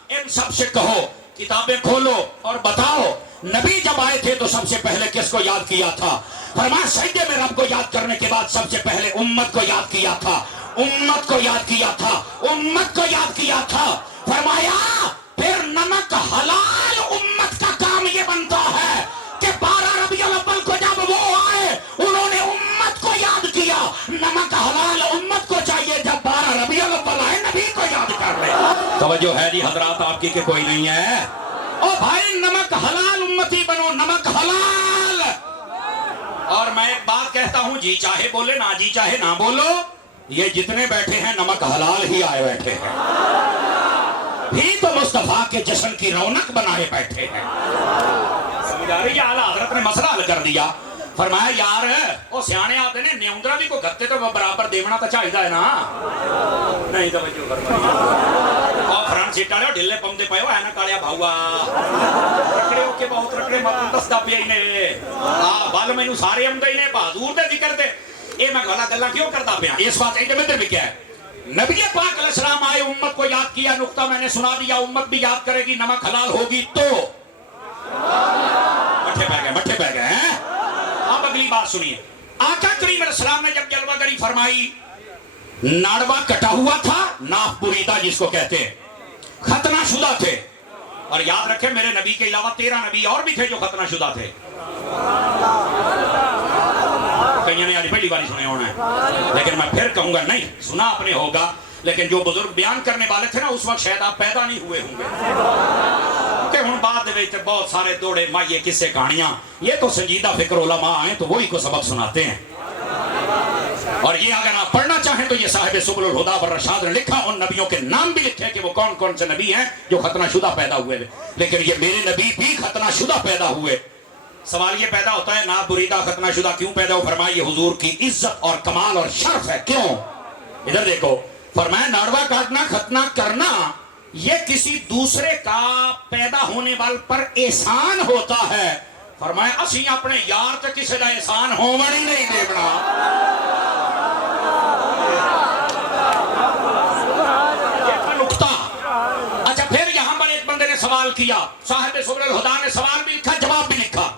ان سب سے کہو کتابیں کھولو اور بتاؤ نبی جب آئے تھے تو سب سے پہلے کس کو یاد کیا تھا؟ فرمایا سجدے میں رب کو یاد کرنے کے بعد سب سے پہلے امت کو یاد کیا تھا، امت کو یاد کیا تھا، امت کو یاد کیا تھا۔ فرمایا پھر نمک حلال امت کا کام یہ بنتا ہے کہ 12 ربیع الاول کو جب وہ آئے انہوں نے امت کو یاد کیا، نمک حلال امت کو چاہیے جب 12 ربیع الاول آئے نبی کو یاد کر لے۔ توجہ ہے جی حضرات آپ کی کہ کوئی نہیں ہے؟ او بھائی نمک حلال امتی بنو، نمک حلال۔ اور میں ایک بات کہتا ہوں، جی چاہے بولے نہ جی چاہے نہ بولو، یہ جتنے بیٹھے ہیں نمک حلال ہی آئے بیٹھے ہیں، بھی تو مصطفیٰ کے جشن کی رونق بنائے بیٹھے ہیں۔ سمجھ آ رہی ہے؟ اعلیٰ حضرت نے مسئلہ حل کر دیا۔ فرمایا یار وہ سیانے آتے نے نیوندرا بھی کو گھتے تو برابر دیونا تو چاہیے ہے نا، نہیں تو بچوں اور فرنٹ سیٹ والے ڈھلے پمدے پے ہو ہے نا کالیا بھاؤا رکڑے ہو کے بہت رکڑے مت دسدا پیا نے بل مینوں سارے آمدے نے بہادور دے ذکر تے یہ میں گلا گلا کیوں کرتا پیا؟ اس بات ادھر بھی کیا ہے، نبی پاک علیہ السلام آئے امت کو یاد کیا، نقطہ میں نے سنا دیا، امت بھی یاد کرے گی، نمک حلال ہوگی تو مٹھے پہ گئے ہیں۔ اب اگلی بات سنیے، آقا کریم علیہ السلام نے جب جلوہ گری فرمائی، ناڑوا کٹا ہوا تھا، ناف بریدہ جس کو کہتے ہیں، ختنہ شدہ تھے، اور یاد رکھیں میرے نبی کے علاوہ 13 نبی اور بھی تھے جو ختنہ شدہ تھے، کئیوں نے آج پہلی باری سنے ہونا ہے، لیکن میں پھر کہوں گا نہیں سنا آپ نے ہوگا، لیکن جو بزرگ بیان کرنے والے تھے نا اس وقت شاید آپ پیدا نہیں ہوئے ہوں گے، کہ ہن بعد میں بہت سارے دوڑے مائیے قصے کہانیاں، یہ تو سنجیدہ فکر علماء آئیں تو وہی کو سبق سناتے ہیں، اور یہ اگر آپ پڑھنا چاہیں تو یہ صاحب سبل الہدیٰ والرشاد نے لکھا، ان نبیوں کے نام بھی لکھے کہ وہ کون کون سے نبی ہیں جو ختنہ شدہ پیدا ہوئے، لیکن یہ میرے نبی بھی ختنہ شدہ پیدا ہوئے۔ سوال یہ پیدا ہوتا ہے نا بریدہ ختنہ شدہ کیوں پیدا ہو؟ فرمایا یہ حضور کی عزت اور کمال اور شرف ہے، کیوں؟ ادھر دیکھو، فرمایا ناڑوا کاٹنا ختنہ کرنا یہ کسی دوسرے کا پیدا ہونے وال پر احسان ہوتا ہے، فرمایا اسی اپنے یار تے کسی دا احسان ہوون ہی نہیں دینا. نقطہ. اچھا پھر یہاں پر ایک بندے نے سوال کیا, صاحب سبل الہدیٰ نے سوال بھی لکھا, جواب بھی لکھا.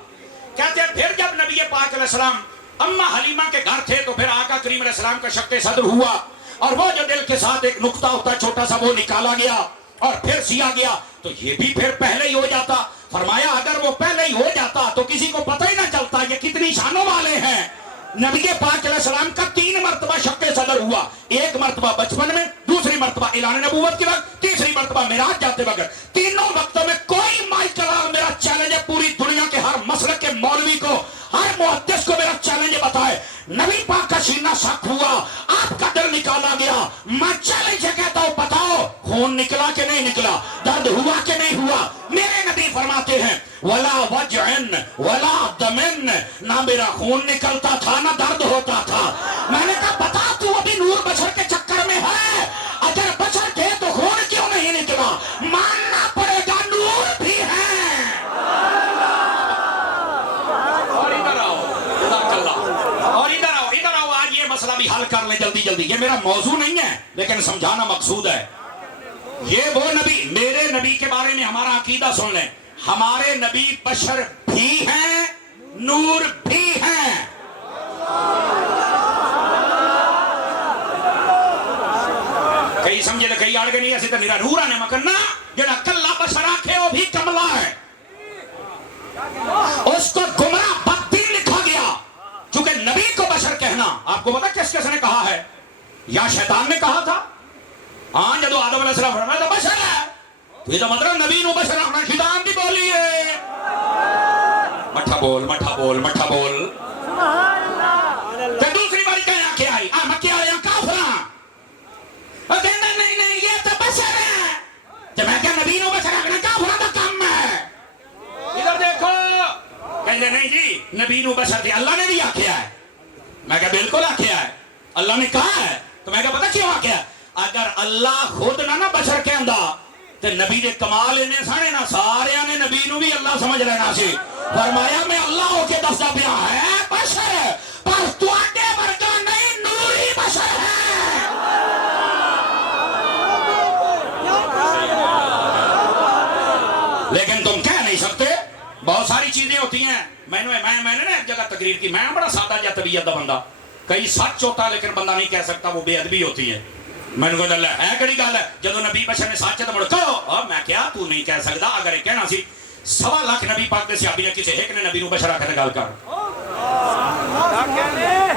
کہتے ہیں پھر جب نبی پاک علیہ السلام اماں حلیمہ کے گھر تھے تو پھر آقا کریم علیہ السلام کا شق صدر ہوا, اور وہ جو دل کے ساتھ ایک نقطہ ہوتا ہے چھوٹا سا وہ نکالا گیا اور پھر سیا گیا. تو یہ بھی پھر پہلے ہی ہو جاتا. فرمایا اگر وہ پہلے ہی ہو جاتا تو کسی کو پتہ ہی نہ چلتا یہ کتنی شانوں والے ہیں. نبی پاک علیہ السلام کا 3 مرتبہ شق صدر ہوا, ایک مرتبہ بچپن میں, دوسری مرتبہ اعلان نبوت کے وقت, تیسری مرتبہ معراج جاتے وقت. تینوں وقتوں میں کوئی مائکل میرا چیلنج ہے پوری دنیا کے ہر مسلک کے مولوی کو, ہر محدث کو میرا چیلنج بتائے, نبی پاک کا سینہ شق ہوا, آپ کا دل نکالا گیا, میں چیلنج سے کہتا ہوں بتاؤ خون نکلا کہ نہیں نکلا, درد ہوا کہ نہیں ہوا. میرے نبی فرماتے ہیں ولا وجعن ولا دمن, نہ میرا خون نکلتا تھا نہ درد ہوتا تھا. میں نے کہا بتا تو ابھی نور بشر کے چکر میں ہے, اگر بشر تھے تو خون کیوں نہیں نکلا, ماننا پڑے گا نور بھی ہے. اور ادھر آؤ, اور ادھر آؤ, آج یہ مسئلہ بھی حل کر لیں جلدی جلدی. یہ میرا موضوع نہیں ہے لیکن سمجھانا مقصود ہے. یہ وہ نبی, میرے نبی کے بارے میں ہمارا عقیدہ سن لیں, ہمارے نبی بشر بھی ہیں, نور بھی ہیں. کئی سمجھے کئی آڑ کے نہیں ایسے تو میرا نور آنے مکرنا جنہا کلہ بشر آکھے وہ بھی کملہ ہے. اس کو گمراہ بدبین لکھا گیا چونکہ نبی کو بشر کہنا, آپ کو پتا کس نے کہا ہے, یا شیطان نے کہا تھا. ہاں جدو آدم علیہ السلام فرمایا تو بشر ہے, تو یہ تو مطلب نبی نو بشر اپنا شیطان بھی بولی ہے. مٹھا بول مٹھا بول مٹھا بول. تو دوسری باری کہنا کیا آئی, مکہ آیا کافران, اور کہنا نہیں نہیں یہ تو بشر ہے. جب میں کہا نبی نو بشر اپنا کافران کا کم ہے. ادھر دیکھو, کہنے نہیں جی نبی نو بشر تھی, اللہ نے بھی آکھیا ہے. میں کہا بالکل آکھیا ہے, اللہ نے کہا ہے. تو میں کہا پتا کیوں آکھیا ہے, اگر اللہ خود نہ بشر کہندا تے نبی دے کمال انہیں سانے نہ سارے نے نبی نو بھی اللہ سمجھ لینا سی. فرمایا میں اللہ ہو کے دستا پیا ہے بشر, پر تواڈے ورگا نہیں, نوری بشر ہے. لیکن تم کہہ نہیں سکتے, بہت ساری چیزیں ہوتی ہیں. میں نے نا ایک جگہ تقریر کی, میں بڑا سادہ جا طبیعت دا بندہ, کئی سچ ہوتا لیکن بندہ نہیں کہہ سکتا, وہ بے ادبی ہوتی ہے. میں نے کہا اللہ ہے کڑی گل ہے, جدو نبی بشر نے سچ تو مڑ کہو, اور میں کیا تو نہیں کہہ سکتا. اگر یہ کہنا سی 1.25 لاکھ نبی پاک دے صحابی نے کسی ایک نے نبی نو بشر آکھے گل کر,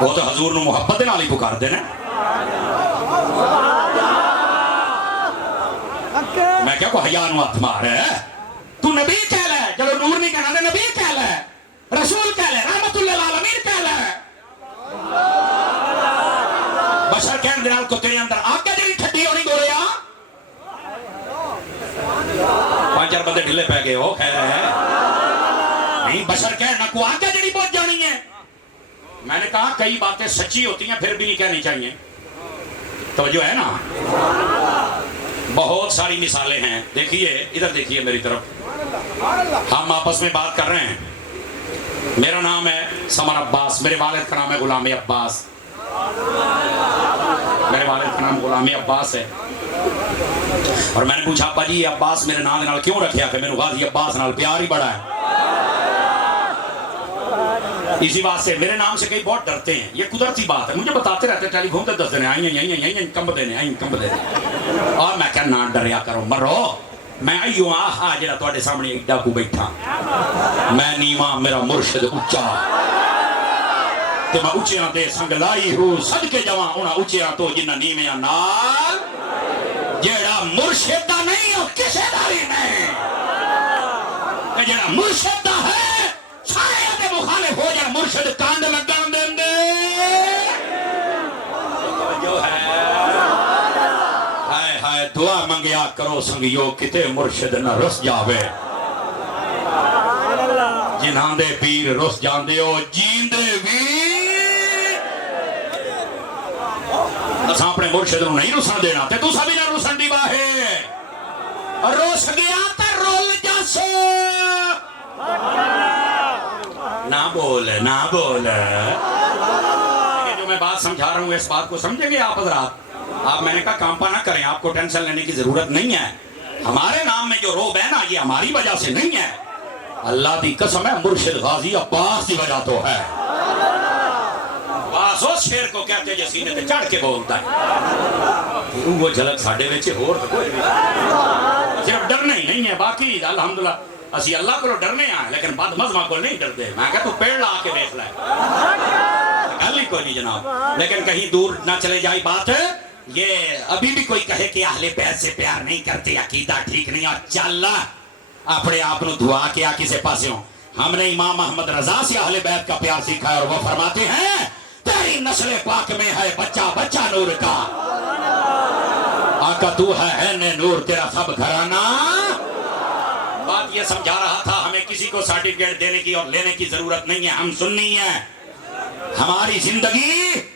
وہ تو حضور نو محبت دے نال ہی پکار دے نا. میں کیا کو حیا نو ہاتھ مار ہے, تو نبی کہہ لے, جب نور نہیں کہنا تے نبی کہہ لے, رسول کہہ لے, رحمت للعالمین کہہ لے. بشر کہن دے نال کو تیرے اندر آگ کے جڑی ٹھڈی ہونی گوریا, 5-4 بندے ڈھلے پہ گئے ہو خیر ہے نہیں. بشر کہنا کو آگ کے جڑی پہنچ جانی ہے. میں نے کہا کئی باتیں سچی ہوتی ہیں پھر بھی نہیں کہنی چاہیے. توجہ ہے نا, بہت ساری مثالیں ہیں. دیکھیے ادھر دیکھیے میری طرف, ہم آپس میں بات کر رہے ہیں. میرا نام ہے سمر عباس, میرے والد کا نام ہے غلام عباس, میرے والد کا نام غلام عباس ہے. اور میں نے پوچھا ابا جی عباس میرے نام نال کیوں رکھیا, کہ میرے غازی عباس نال پیار ہی بڑا ہے. اسی بات سے میرے نام سے کئی بہت ڈرتے ہیں, یہ قدرتی بات ہے. مجھے بتاتے رہتے ٹیلی فون تے دس دینے آئی کمب دینے, اور میں کہا نہ ڈریا کرو مرو, میں ایو آہا جڑا تواڈے سامنے ایڈا کو بیٹھا, میں نیواں میرا مرشد اچا, تے میں اچیاں دے سنگ لائی ہوں صدقے جواں انہاں اچیاں تو جنہ نیویاں نال, جیڑا مرشد دا نہیں ہو کسے دا بھی نہیں, کہ جیڑا مرشد دا ہے سارے دے مخالف ہو جان, مرشد کانڈ لگان دین دے. جو ہے ہائے ہائے دعا منگیا کرو سنگیو کتے مرشد نہ رس جاوے, جنہاں دے پیر رس جاندے ہو جیندے بھی. اساں اپنے مرشد نو نہیں رسن دینا, تے تساں بھی نہ رسن دی واہے, رس گیا تے رول جاسو. بول نہ بول. یہ جو میں بات سمجھا رہا ہوں اس بات کو سمجھیں گے آپ حضرات. آپ میں نے کہا کامپا نہ کریں, آپ کو ٹینشن لینے کی ضرورت نہیں ہے. ہمارے نام میں جو روب ہے نا یہ ہماری وجہ سے نہیں ہے, اللہ کی قسم ہے مرشد غازی عباس کی وجہ تو ہے. عباس اس شیر کو کہتے ہیں سینے تے چڑھ کے بولتا ہے. وہ جھلک ساڈے وچ ہور تے کوئی نہیں, صرف ڈرنا ہی نہیں ہے. باقی الحمدللہ اسی اللہ کو ڈرنے ہیں لیکن بد مذہباں کو نہیں ڈرتے. میں کہتا تو پیڑ لا کے دیکھ لے, گل ہی کوئی نہیں جناب. لیکن کہیں دور نہ چلے جائے بات. یہ ابھی بھی کوئی کہے کہ اہل بیت سے پیار نہیں کرتے, عقیدہ ٹھیک نہیں, اور چل اپنے آپ کو دعا کیا کسی پاسوں. ہم نے امام محمد رضا سے اہل بیت کا پیار سیکھا ہے اور وہ فرماتے ہیں تیری نسل پاک میں ہے بچہ بچہ نور کا. آقا تو ہے نور تیرا سب گھرانہ. بات یہ سمجھا رہا تھا ہمیں کسی کو سرٹیفکیٹ دینے کی اور لینے کی ضرورت نہیں ہے. ہم سنی ہیں. ہماری زندگی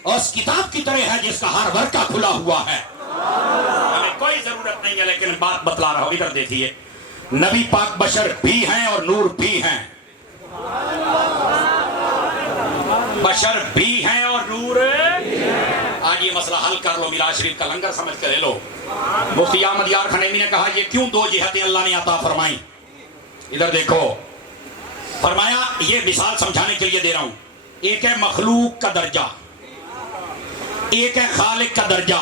اس کتاب کی طرح ہے جس کا ہر ورقہ کھلا ہوا ہے. ہمیں کوئی ضرورت نہیں ہے. لیکن بات بتلا رہا ہوں, ادھر دیکھیے. نبی پاک بشر بھی ہیں اور نور بھی ہیں. بشر بھی ہیں اور نور. آج یہ مسئلہ حل کر لو, میراث شریف کا لنگر سمجھ کر لے لو. مفتی احمد یار خنیمی نے کہا یہ کیوں دو جہتیں اللہ نے عطا فرمائی. ادھر دیکھو, فرمایا یہ مثال سمجھانے کے لیے دے رہا ہوں. ایک ہے مخلوق کا درجہ, ایک ہے خالق کا درجہ,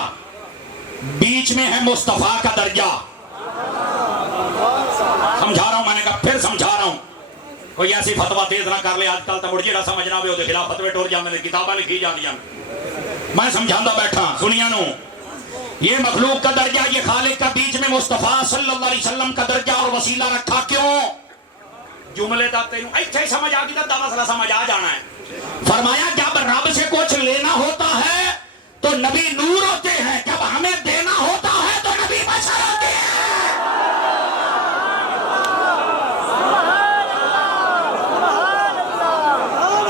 بیچ میں ہے مصطفیٰ کا درجہ. سمجھا رہا ہوں, میں نے کہا پھر سمجھا رہا ہوں. کوئی ایسی فتویٰ تیز نہ کر لے آج کل تو مڑ جیڑا سمجھنا بھی ہوتے خلاف فتوے ٹور جاندے نے, کتاباں لکھی جاندیاں. میں سمجھاندا بیٹھا سنیا نو. یہ مخلوق کا درجہ, یہ خالق کا, بیچ میں مصطفیٰ صلی اللہ علیہ وسلم کا درجہ اور وسیلہ رکھا. کیوں؟ جملے دا تینوں ایتھے ہی سمجھ آ گئی تو مسئلہ سمجھ آ جانا ہے. فرمایا جب رب سے کچھ لینا ہوتا ہے تو نبی نور ہوتے ہیں, جب ہمیں دینا ہوتا ہے تو نبی بشر ہوتے ہیں.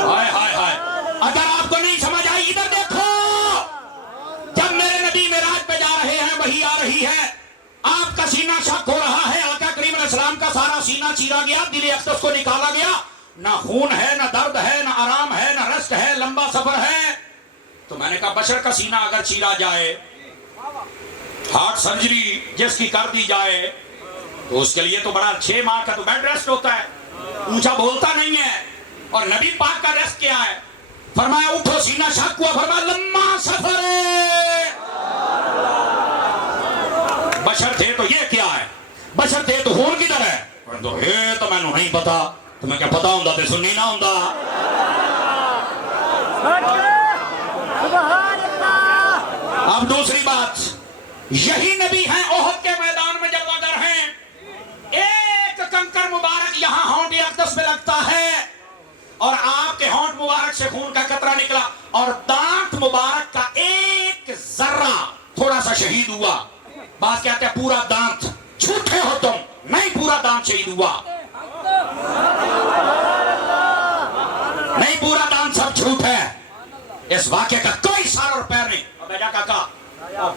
ہائے ہائے ہائے, اگر آپ کو نہیں سمجھ آئی ادھر دیکھو. جب میرے نبی معراج پہ جا رہے ہیں وحی آ رہی ہے, آپ کا سینہ شک ہو رہا ہے. آقا کریم علیہ السلام کا سارا سینہ چیرا گیا, دل اقدس کو نکالا گیا. نہ خون ہے, نہ درد ہے, نہ آرام ہے, نہ رشک ہے, لمبا سفر ہے. تو میں نے کہا بشر کا سینہ اگر چیرا جائے, ہارٹ سرجری جس کی کر دی جائے, تو اس کے لیے تو بڑا 6 ماہ کا تو بیڈ ریسٹ ہوتا ہے, اونچا بولتا نہیں ہے. اور نبی پاک کا ریسٹ کیا ہے؟ فرمایا اٹھو, سینہ شک ہوا, فرمایا لمبا سفر ہے. بشر تھے تو یہ کیا ہے؟ بشر تھے تو خون کدھر ہے؟ تو میں نے نہیں پتا. تمہیں کیا پتا ہوں تو سنی نہ ہوں. اب دوسری بات, یہی نبی ہیں احد کے میدان میں جب اگر ہیں, ایک کنکر مبارک یہاں ہونٹ اقدس میں لگتا ہے اور آپ کے ہونٹ مبارک سے خون کا قطرہ نکلا اور دانت مبارک کا ایک ذرہ تھوڑا سا شہید ہوا. بات کہتے ہیں پورا دانت. جھوٹے ہو تم, نہیں پورا دانت شہید ہوا, نہیں پورا دان سب جھوٹ ہے. اس واقعے کا کوئی سار اور پیر نہیں. بیجا کاکا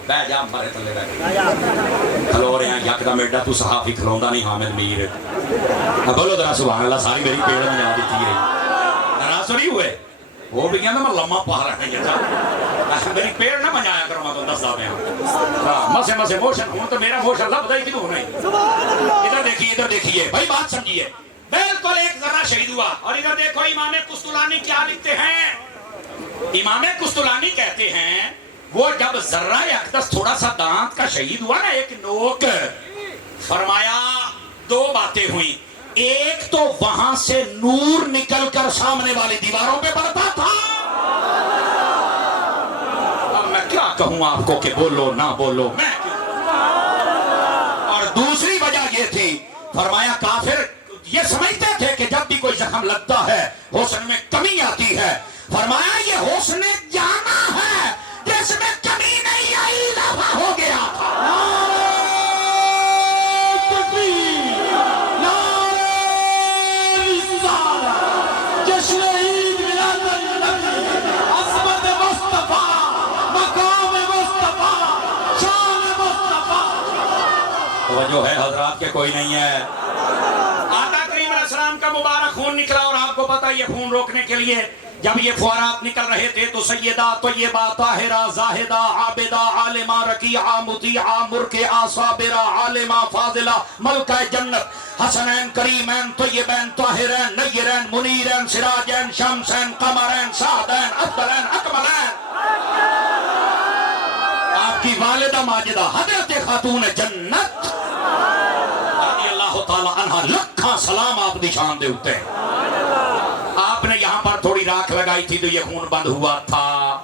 بہ جا مارے تلے بیٹھے کھلو رہے ہیں یکدم ایڈا تو صحافی کھلوندا نہیں حامد میر. بولو ذرا سبحان اللہ, ساری میری پیڑ میں جا دیتی ہے. ناراض نہیں ہوئے, وہ بھی کہنا میں لمحہ پا رہا ہے, میری پیڑ نہ بنایا کرو. میں تو دس دا میں مسے مسے موشن ہوں تو میرا موشن لبدا ہی کیوں نہیں. ادھر دیکھیے, ادھر دیکھیے بھائی, بات سمجھیے. بالکل ایک ذرہ شہید ہوا. اور ادھر دیکھو امام قسطلانی کیا لکھتے ہیں. امام قسطلانی کہتے ہیں وہ جب ذرہ اقدس تھوڑا سا دانت کا شہید ہوا نا, ایک نوک, فرمایا 2 باتیں ہوئیں. ایک تو وہاں سے نور نکل کر سامنے والی دیواروں پہ پڑتا تھا. اب میں کیا کہوں آپ کو کہ بولو نہ بولو, میں اور دوسری وجہ یہ تھی, فرمایا کافر یہ سمجھتے تھے کہ جب بھی کوئی زخم لگتا ہے حسن میں کمی آتی ہے. فرمایا یہ حسن جانا ہے جس میں کمی نہیں آئی, اضافہ ہو گیا تھا. جشن عید میلاد النبی, عظمت مصطفیٰ, مقام مصطفیٰ, شان مصطفیٰ. توجہ ہے حضرات کے کوئی نہیں ہے. آقا کریم علیہ السلام کا مبارک خون نکلا اور آپ کو پتا تھا یہ خون روکنے کے لیے. جب یہ فوارات نکل رہے تھے تو سیدہ طیبہ طاہرہ زاہدہ عابدہ عالمہ رکیعہ مطیعہ مرکعہ صابرہ عالمہ فاضلہ ملکہ جنت حسنین کریمین طیبین طاہرین نیرین منیرین سراجین شمسین قمرین سعدین افضلین اکملین. آپ کی والدہ ماجدہ حضرت خاتون جنت رضی اللہ تعالی عنہ لکھاں سلام آپ دی شان دے اتے. آپ نے یہاں پر تھوڑی راکھ لگائی تھی تو یہ خون بند ہوا تھا.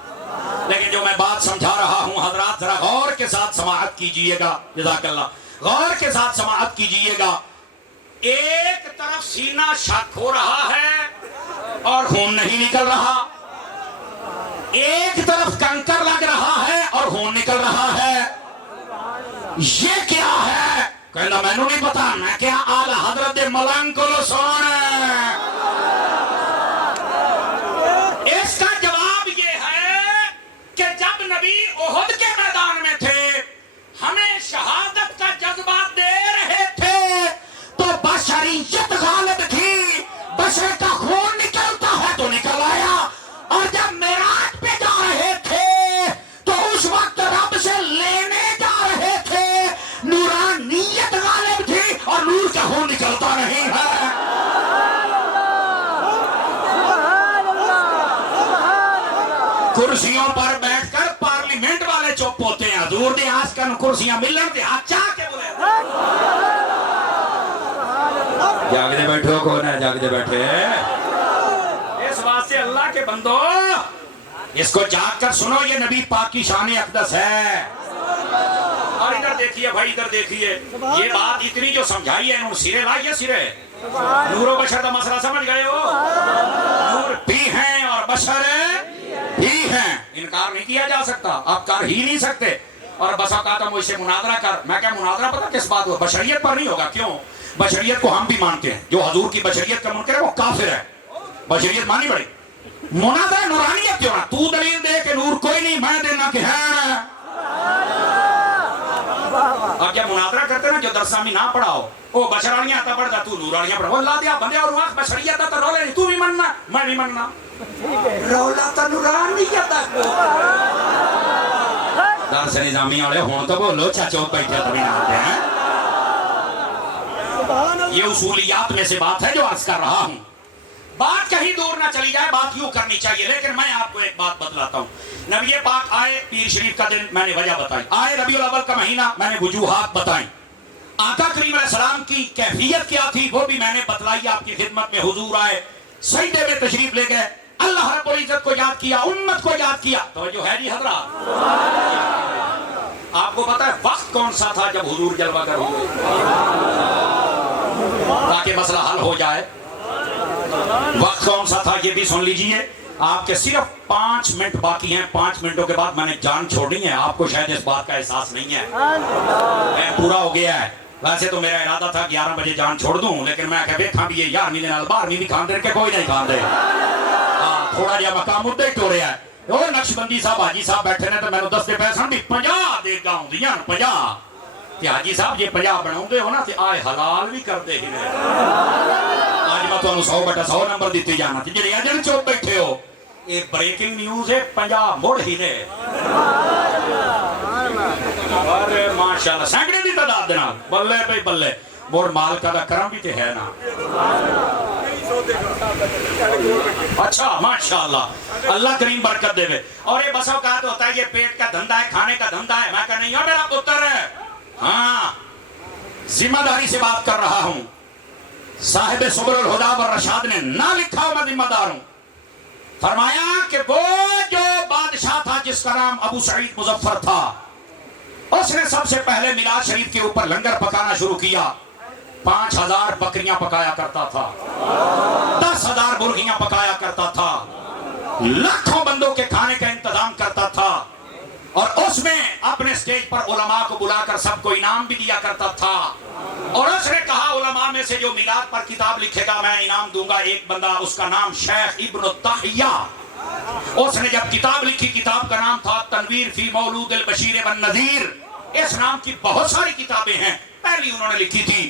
لیکن جو میں بات سمجھا رہا ہوں حضرات ذرا غور کے ساتھ سماعت کیجئے گا. جزاک اللہ. غور کے ساتھ سماعت کیجئے گا. ایک طرف سینہ شک ہو رہا ہے اور خون نہیں نکل رہا, ایک طرف کنکر لگ رہا ہے اور خون نکل رہا ہے. یہ کیا ہے؟ کہنا میں نے نہیں پتا. میں کیا آل حضرت ملنگ کو لو سونے. اس کا جواب یہ ہے کہ جب نبی احد کے میدان میں تھے ہمیں شہادت کا جذبہ دے رہے تھے تو بشریت غالب تھی. بشر کا خون نکلتا ہے تو نکل آیا. اور جب معراج پہ جا رہے تھے تو اس وقت رب سے لینے جا رہے تھے. نورانیت غالب تھی اور نور کا خون نکلتا نہیں ہے. کرسیوں پر بیٹھ کر پارلیمنٹ والے چپ ہوتے ہیں. حضور دے آس کن کرسیاں ملن تے ہاتھ چاہ کے بولے جاگتے بیٹھو. کون ہے جاگتے بیٹھے؟ اس واسطے اللہ کے بندو اس کو جاگ کر سنو. یہ نبی پاک کی شان اقدس ہے. اور ادھر دیکھیے بھائی, ادھر دیکھیے. یہ بات اتنی جو سمجھائی ہے انہوں سرے لائیے سرے. نور و بشر کا مسئلہ سمجھ گئے ہو؟ نور بھی ہیں اور بشر بھی ہیں. انکار نہیں کیا جا سکتا. آپ کر ہی نہیں سکتے. اور بس اوقات مجھ سے مناظرہ کر. میں کیا مناظرہ پتہ کس بات ہو؟ بشریت پر نہیں ہوگا. کیوں؟ بشریت کو ہم بھی مانتے ہیں. جو حضور کی بشریت کا منکر ہے وہ کافر ہے. بشریت مانی پڑی. مناظرہ نورانیت کیوں نہ؟ تو دلیل دے کہ نور کوئی نہیں, میں دینا کہ ہے. اب جب مناظرہ کرتے نا جو درسامی نہ پڑھاؤ وہ بشرانیاں آتا پڑھتا تو نورانیاں پڑھا. وہ اللہ دیا بندے اور وہاں بشریت آتا رولے نہیں. تو بھی مننا میں نہیں مننا. رولا تا نورانیت درس نظامی والے ہوں تو بولو چاچو بیٹھے تو بھی نہ آتے ہیں. یہ اصولیات میں سے بات ہے جو عرض کر رہا ہوں. بات کہیں دور نہ چلی جائے, بات یوں کرنی چاہیے. لیکن میں آپ کو ایک بات بتلاتا ہوں. نبی پاک آئے پیر شریف کا دن, میں نے وجہ بتائی. آئے ربیع الاول کا مہینہ, میں نے وجوہات بتائیں. آقا کریم علیہ السلام کی کیفیت کیا تھی وہ بھی میں نے بتلائی. آپ کی خدمت میں حضور آئے, سجدے میں تشریف لے گئے, اللہ رب العزت کو یاد کیا, امت کو یاد کیا. توجہ ہے جی حضرات؟ آپ کو پتا ہے وقت کون سا تھا جب حضور جلوہ گر ہوئے تاکہ مسئلہ حل ہو جائے؟ وقت کون سا تھا یہ بھی سن لیجئے. آپ کے صرف 5 منٹ باقی ہیں. 5 منٹوں کے بعد میں نے جان چھوڑنی ہے. آپ کو شاید اس بات کا احساس نہیں ہے. میں پورا ہو گیا ہے. ویسے تو میرا ارادہ تھا 11 بجے جان چھوڑ دوں, لیکن میں کہ دیکھاں بھی یہ 11ویں دن 12ویں بھی کھان دے کے کوئی نہیں کھان دے. تھوڑا جہا مقام مدعا ہی ٹوریا ہے. وہ نقش بندی صاحب حاجی صاحب بیٹھے نے تو میں نے دستے پیسے بھی 50 دے گا ہوں دیاں 50 کہ حاجی صاحب یہ 50 بناؤں دے ہو نا تو آئے حلال بھی کر دے ہی نے. آج میں تو 100/100 نمبر دیتے جانا تھی. جی ایجنٹ چوپ بیٹھے ہو, یہ بریکنگ نیوز ہے 50 مڑ ہی نے. اور ماشاءاللہ سینکڑے دی تعداد دینا بلے بھائی بلے. مور مالکہ دا کرم بھی تے ہے نا. اچھا ماشاءاللہ اللہ کریم برکت دے وے. اور یہ بس اوقات ہوتا ہے یہ پیٹ کا دھندا ہے, کھانے کا دھندا ہے. میں کہا نہیں ہو میرا پتر ہے. ہاں ذمہ داری سے بات کر رہا ہوں. صاحب سبل الہدی والرشاد نے نہ لکھا میں ذمہ دار ہوں. فرمایا کہ وہ جو بادشاہ تھا جس کا نام ابو سعید مظفر تھا, اس نے سب سے پہلے میلاد شریف کے اوپر لنگر پکانا شروع کیا. 5000 بکریاں پکایا کرتا تھا, 10,000 مرغیاں پکایا کرتا تھا, لاکھوں بندوں کے کھانے کا انتظام کرتا تھا. اور اس میں اپنے سٹیج پر علماء کو بلا کر سب کو انعام بھی دیا کرتا تھا. اور اس نے کہا علماء میں سے جو میلاد پر کتاب لکھے گا میں انعام دوں گا ایک بندہ, اس کا نام شیخ ابن التحیہ. اس نے جب کتاب لکھی, کتاب کا نام تھا تنویر فی مولود البشیر والنذیر. اس نام کی بہت ساری کتابیں ہیں, پہلی انہوں نے لکھی تھی.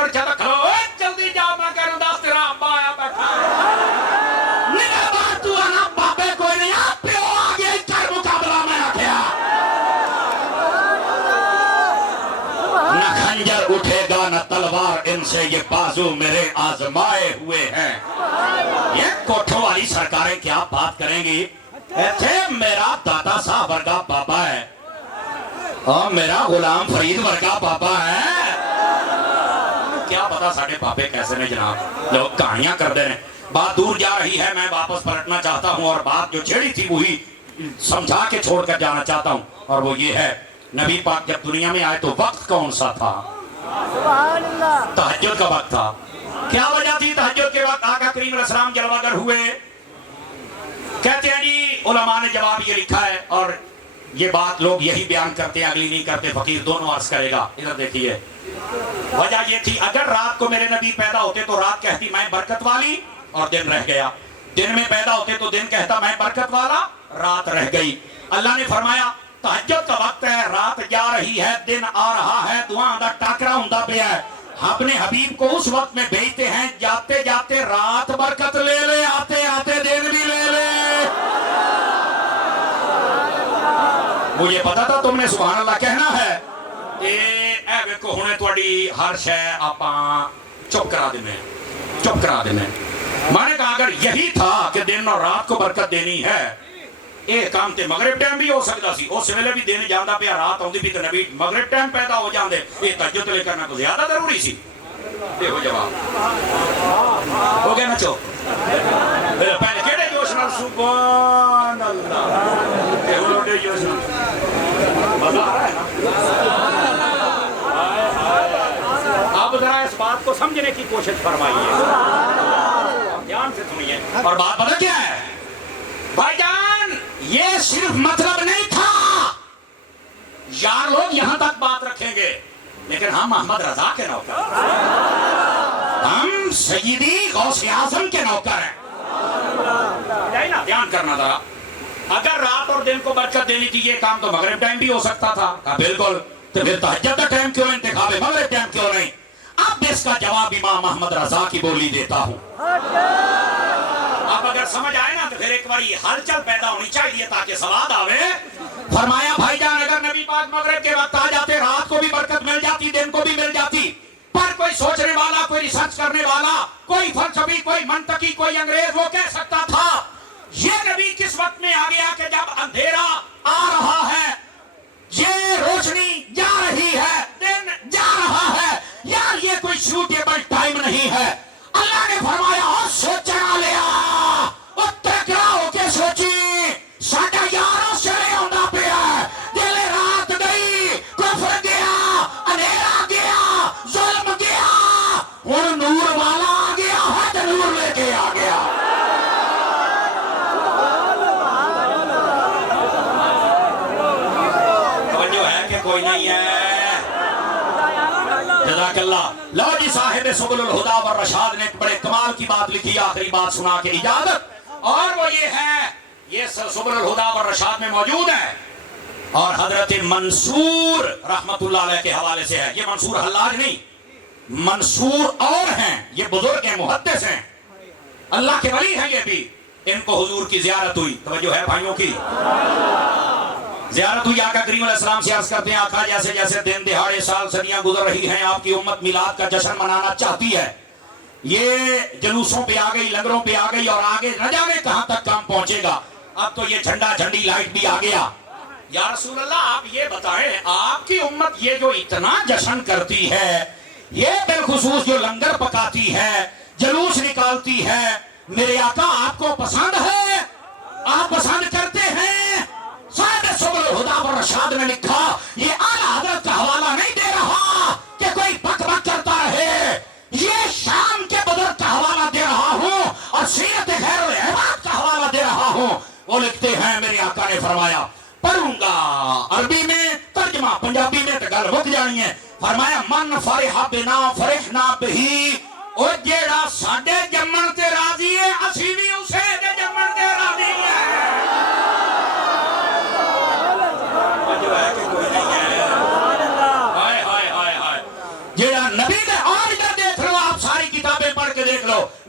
پر چلا کھلو جلدی جا میں کہہ رہا ہوں دس تیرا ابا آیا بیٹھا میرا بات تو آنا بابے کوئی نہیں آپ پیو آگے کر مقابلہ میں آکھیا نہ خنجر اٹھے گا نہ تلوار ان سے یہ بازو میرے آزمائے ہوئے ہیں یہ کوٹھوں والی سرکاریں کیا بات کریں گی ایتھے میرا دادا صاحب ورگا بابا ہے اور میرا غلام فرید ورگا بابا ہے کیا پتا ساڑھے بابے کیسے نے جناب لوگ کہانیاں کر دے رہے ہیں بات دور جا رہی ہے میں واپس پلٹنا چاہتا ہوں اور بات جو چھیڑی تھی وہی سمجھا کے چھوڑ کر جانا چاہتا ہوں اور وہ یہ ہے نبی پاک جب دنیا میں آئے تو وقت کون سا تھا تہجد کا وقت تھا کیا وجہ تھی تہجد کے وقت آقا کریم علیہ السلام جلوہ گر ہوئے کہتے ہیں جی علماء نے جواب یہ لکھا ہے اور یہ بات لوگ یہی بیان کرتے ہیں اگلی نہیں کرتے فقیر دونوں عرض کرے گا ادھر دیکھیے وجہ یہ تھی اگر رات کو میرے نبی پیدا ہوتے تو رات کہتی میں برکت والی اور دن رہ گیا دن میں پیدا ہوتے تو دن کہتا میں برکت والا رات رہ گئی اللہ نے فرمایا تہجد کا وقت ہے رات جا رہی ہے دن آ رہا ہے دعاں دا ٹاکرا ہوندا پیا ہے اپنے حبیب کو اس وقت میں بھیجتے ہیں جاتے جاتے رات برکت لے لے آتے آتے دن بھی لے لے مجھے پتا تھا تم نے سبحان اللہ کہنا ہے اے ویکھو ہنے تواڈی ہر شے آپاں چپ کرا دینے میں نے کہا اگر یہی تھا کہ دن اور رات کو برکت دینی ہے اے کام تے مغرب ٹائم بھی ہو سکتا سی اس ویلے بھی دن جاندا پیا رات آندی بھی تے نبی مغرب ٹائم پیدا ہو جاندے اے تہجد لے کرنا کو زیادہ ضروری سی دیکھو جواب ہو گیا نا چوک پہلے کہڑے جوش نال سبحان اللہ تے ہن اڈے جوش نال مزہ آ رہا ہے نا اب ذرا اس بات کو سمجھنے کی کوشش فرمائیے دھیان سے سنیے اور بات پتہ کیا ہے بھائی جان یہ صرف مطلب نہیں تھا یار لوگ یہاں تک بات رکھیں گے لیکن ہم احمد رضا کے نوکر ہم سیدی غوث اعظم کے نوکر ہیں دھیان کرنا ذرا اگر رات اور دن کو برکت دینی تھی یہ کام تو مغرب ٹائم بھی ہو سکتا تھا کہا بالکل تو پھر تہجد کا ٹائم کیوں انتخاب ہے مغرب ٹائم کیوں نہیں اب اس کا جواب امام احمد رضا کی بولی دیتا ہوں اب اگر سمجھ آئے نا تو پھر ایک بار یہ ہلچل پیدا ہونی چاہیے تاکہ سواد آوے فرمایا بھائی جان اگر نبی پاک مغرب کے وقت آ جاتے رات کو بھی برکت مل جاتی دن کو بھی مل جاتی پر کوئی سوچنے والا کوئی ریسرچ کرنے والا کوئی فلسفی کوئی منطقی کوئی انگریز وہ کہہ سکتا تھا یہ نبی کس وقت میں آ گیا کہ جب اندھیرا آ رہا ہے یہ روشنی جا رہی ہے دن جا رہا ہے یار یہ کوئی سوٹیبل ٹائم نہیں ہے اللہ نے فرمایا اور سوچنا لیا اور ٹکرا ہو کے سوچی ساڈا یار سرے ہوندا پیا دل رات گئی کفر گیا اندھیرا گیا ظلم گیا ہن نور والا آ گیا ہے تے نور لے کے آ گیا توجہ ہے کہ کوئی نہیں ہے جزاک اللہ لو جی صاحب سبل الہدا والرشاد نے ایک بڑے کمال کی بات لکھی آخری بات سنا کے اجازت اور وہ یہ ہے یہ سبل الہدا والرشاد میں موجود ہے اور حضرت منصور رحمت اللہ علیہ کے حوالے سے ہے یہ منصور حلاج نہیں منصور اور ہیں یہ بزرگ ہیں محدث ہیں اللہ کے ولی ہیں یہ بھی ان کو حضور کی زیارت ہوئی توجہ ہے بھائیوں کی زیارت ہوئی آقا کریم علیہ السلام سے عرض کرتے ہیں آقا جیسے جیسے دن دہاڑے سال صدیاں گزر رہی ہیں آپ کی امت میلاد کا جشن منانا چاہتی ہے یہ جلوسوں پہ آ گئی لنگروں پہ آ گئی اور آگے نہ جانے کہاں تک کام پہنچے گا اب تو یہ جھنڈا جھنڈی لائٹ بھی آ گیا یا رسول اللہ آپ یہ بتائیں آپ کی امت یہ جو اتنا جشن کرتی ہے یہ بالخصوص جو لنگر پکاتی ہے جلوس نکالتی ہے میرے آقا آپ کو پسند ہے آپ پسند کرتے ہیں صاحب سبل الہدا والرشاد نے لکھا یہ اعلیٰ حضرت کا حوالہ نہیں دے رہا کہ کوئی بک بک کرتا رہے یہ شام کے بزرگ کا حوالہ دے رہا ہوں اور سیرت خیر العباد کا حوالہ دے رہا ہوں وہ لکھتے ہیں میرے آقا نے فرمایا پڑھوں گا عربی میں ترجمہ پنجابی میں تو گل رک جانی ہے فرمایا من فرح بنا فرحنا بہی او جیڑا ساڈے جمن تے راضی ہے اسی بھی اسے دے جمن تے راضی ہے جو ہے کہ کوئی نہیں ہے ہائے ہائے ہائے ہائے جیڑا نبی دے آج دے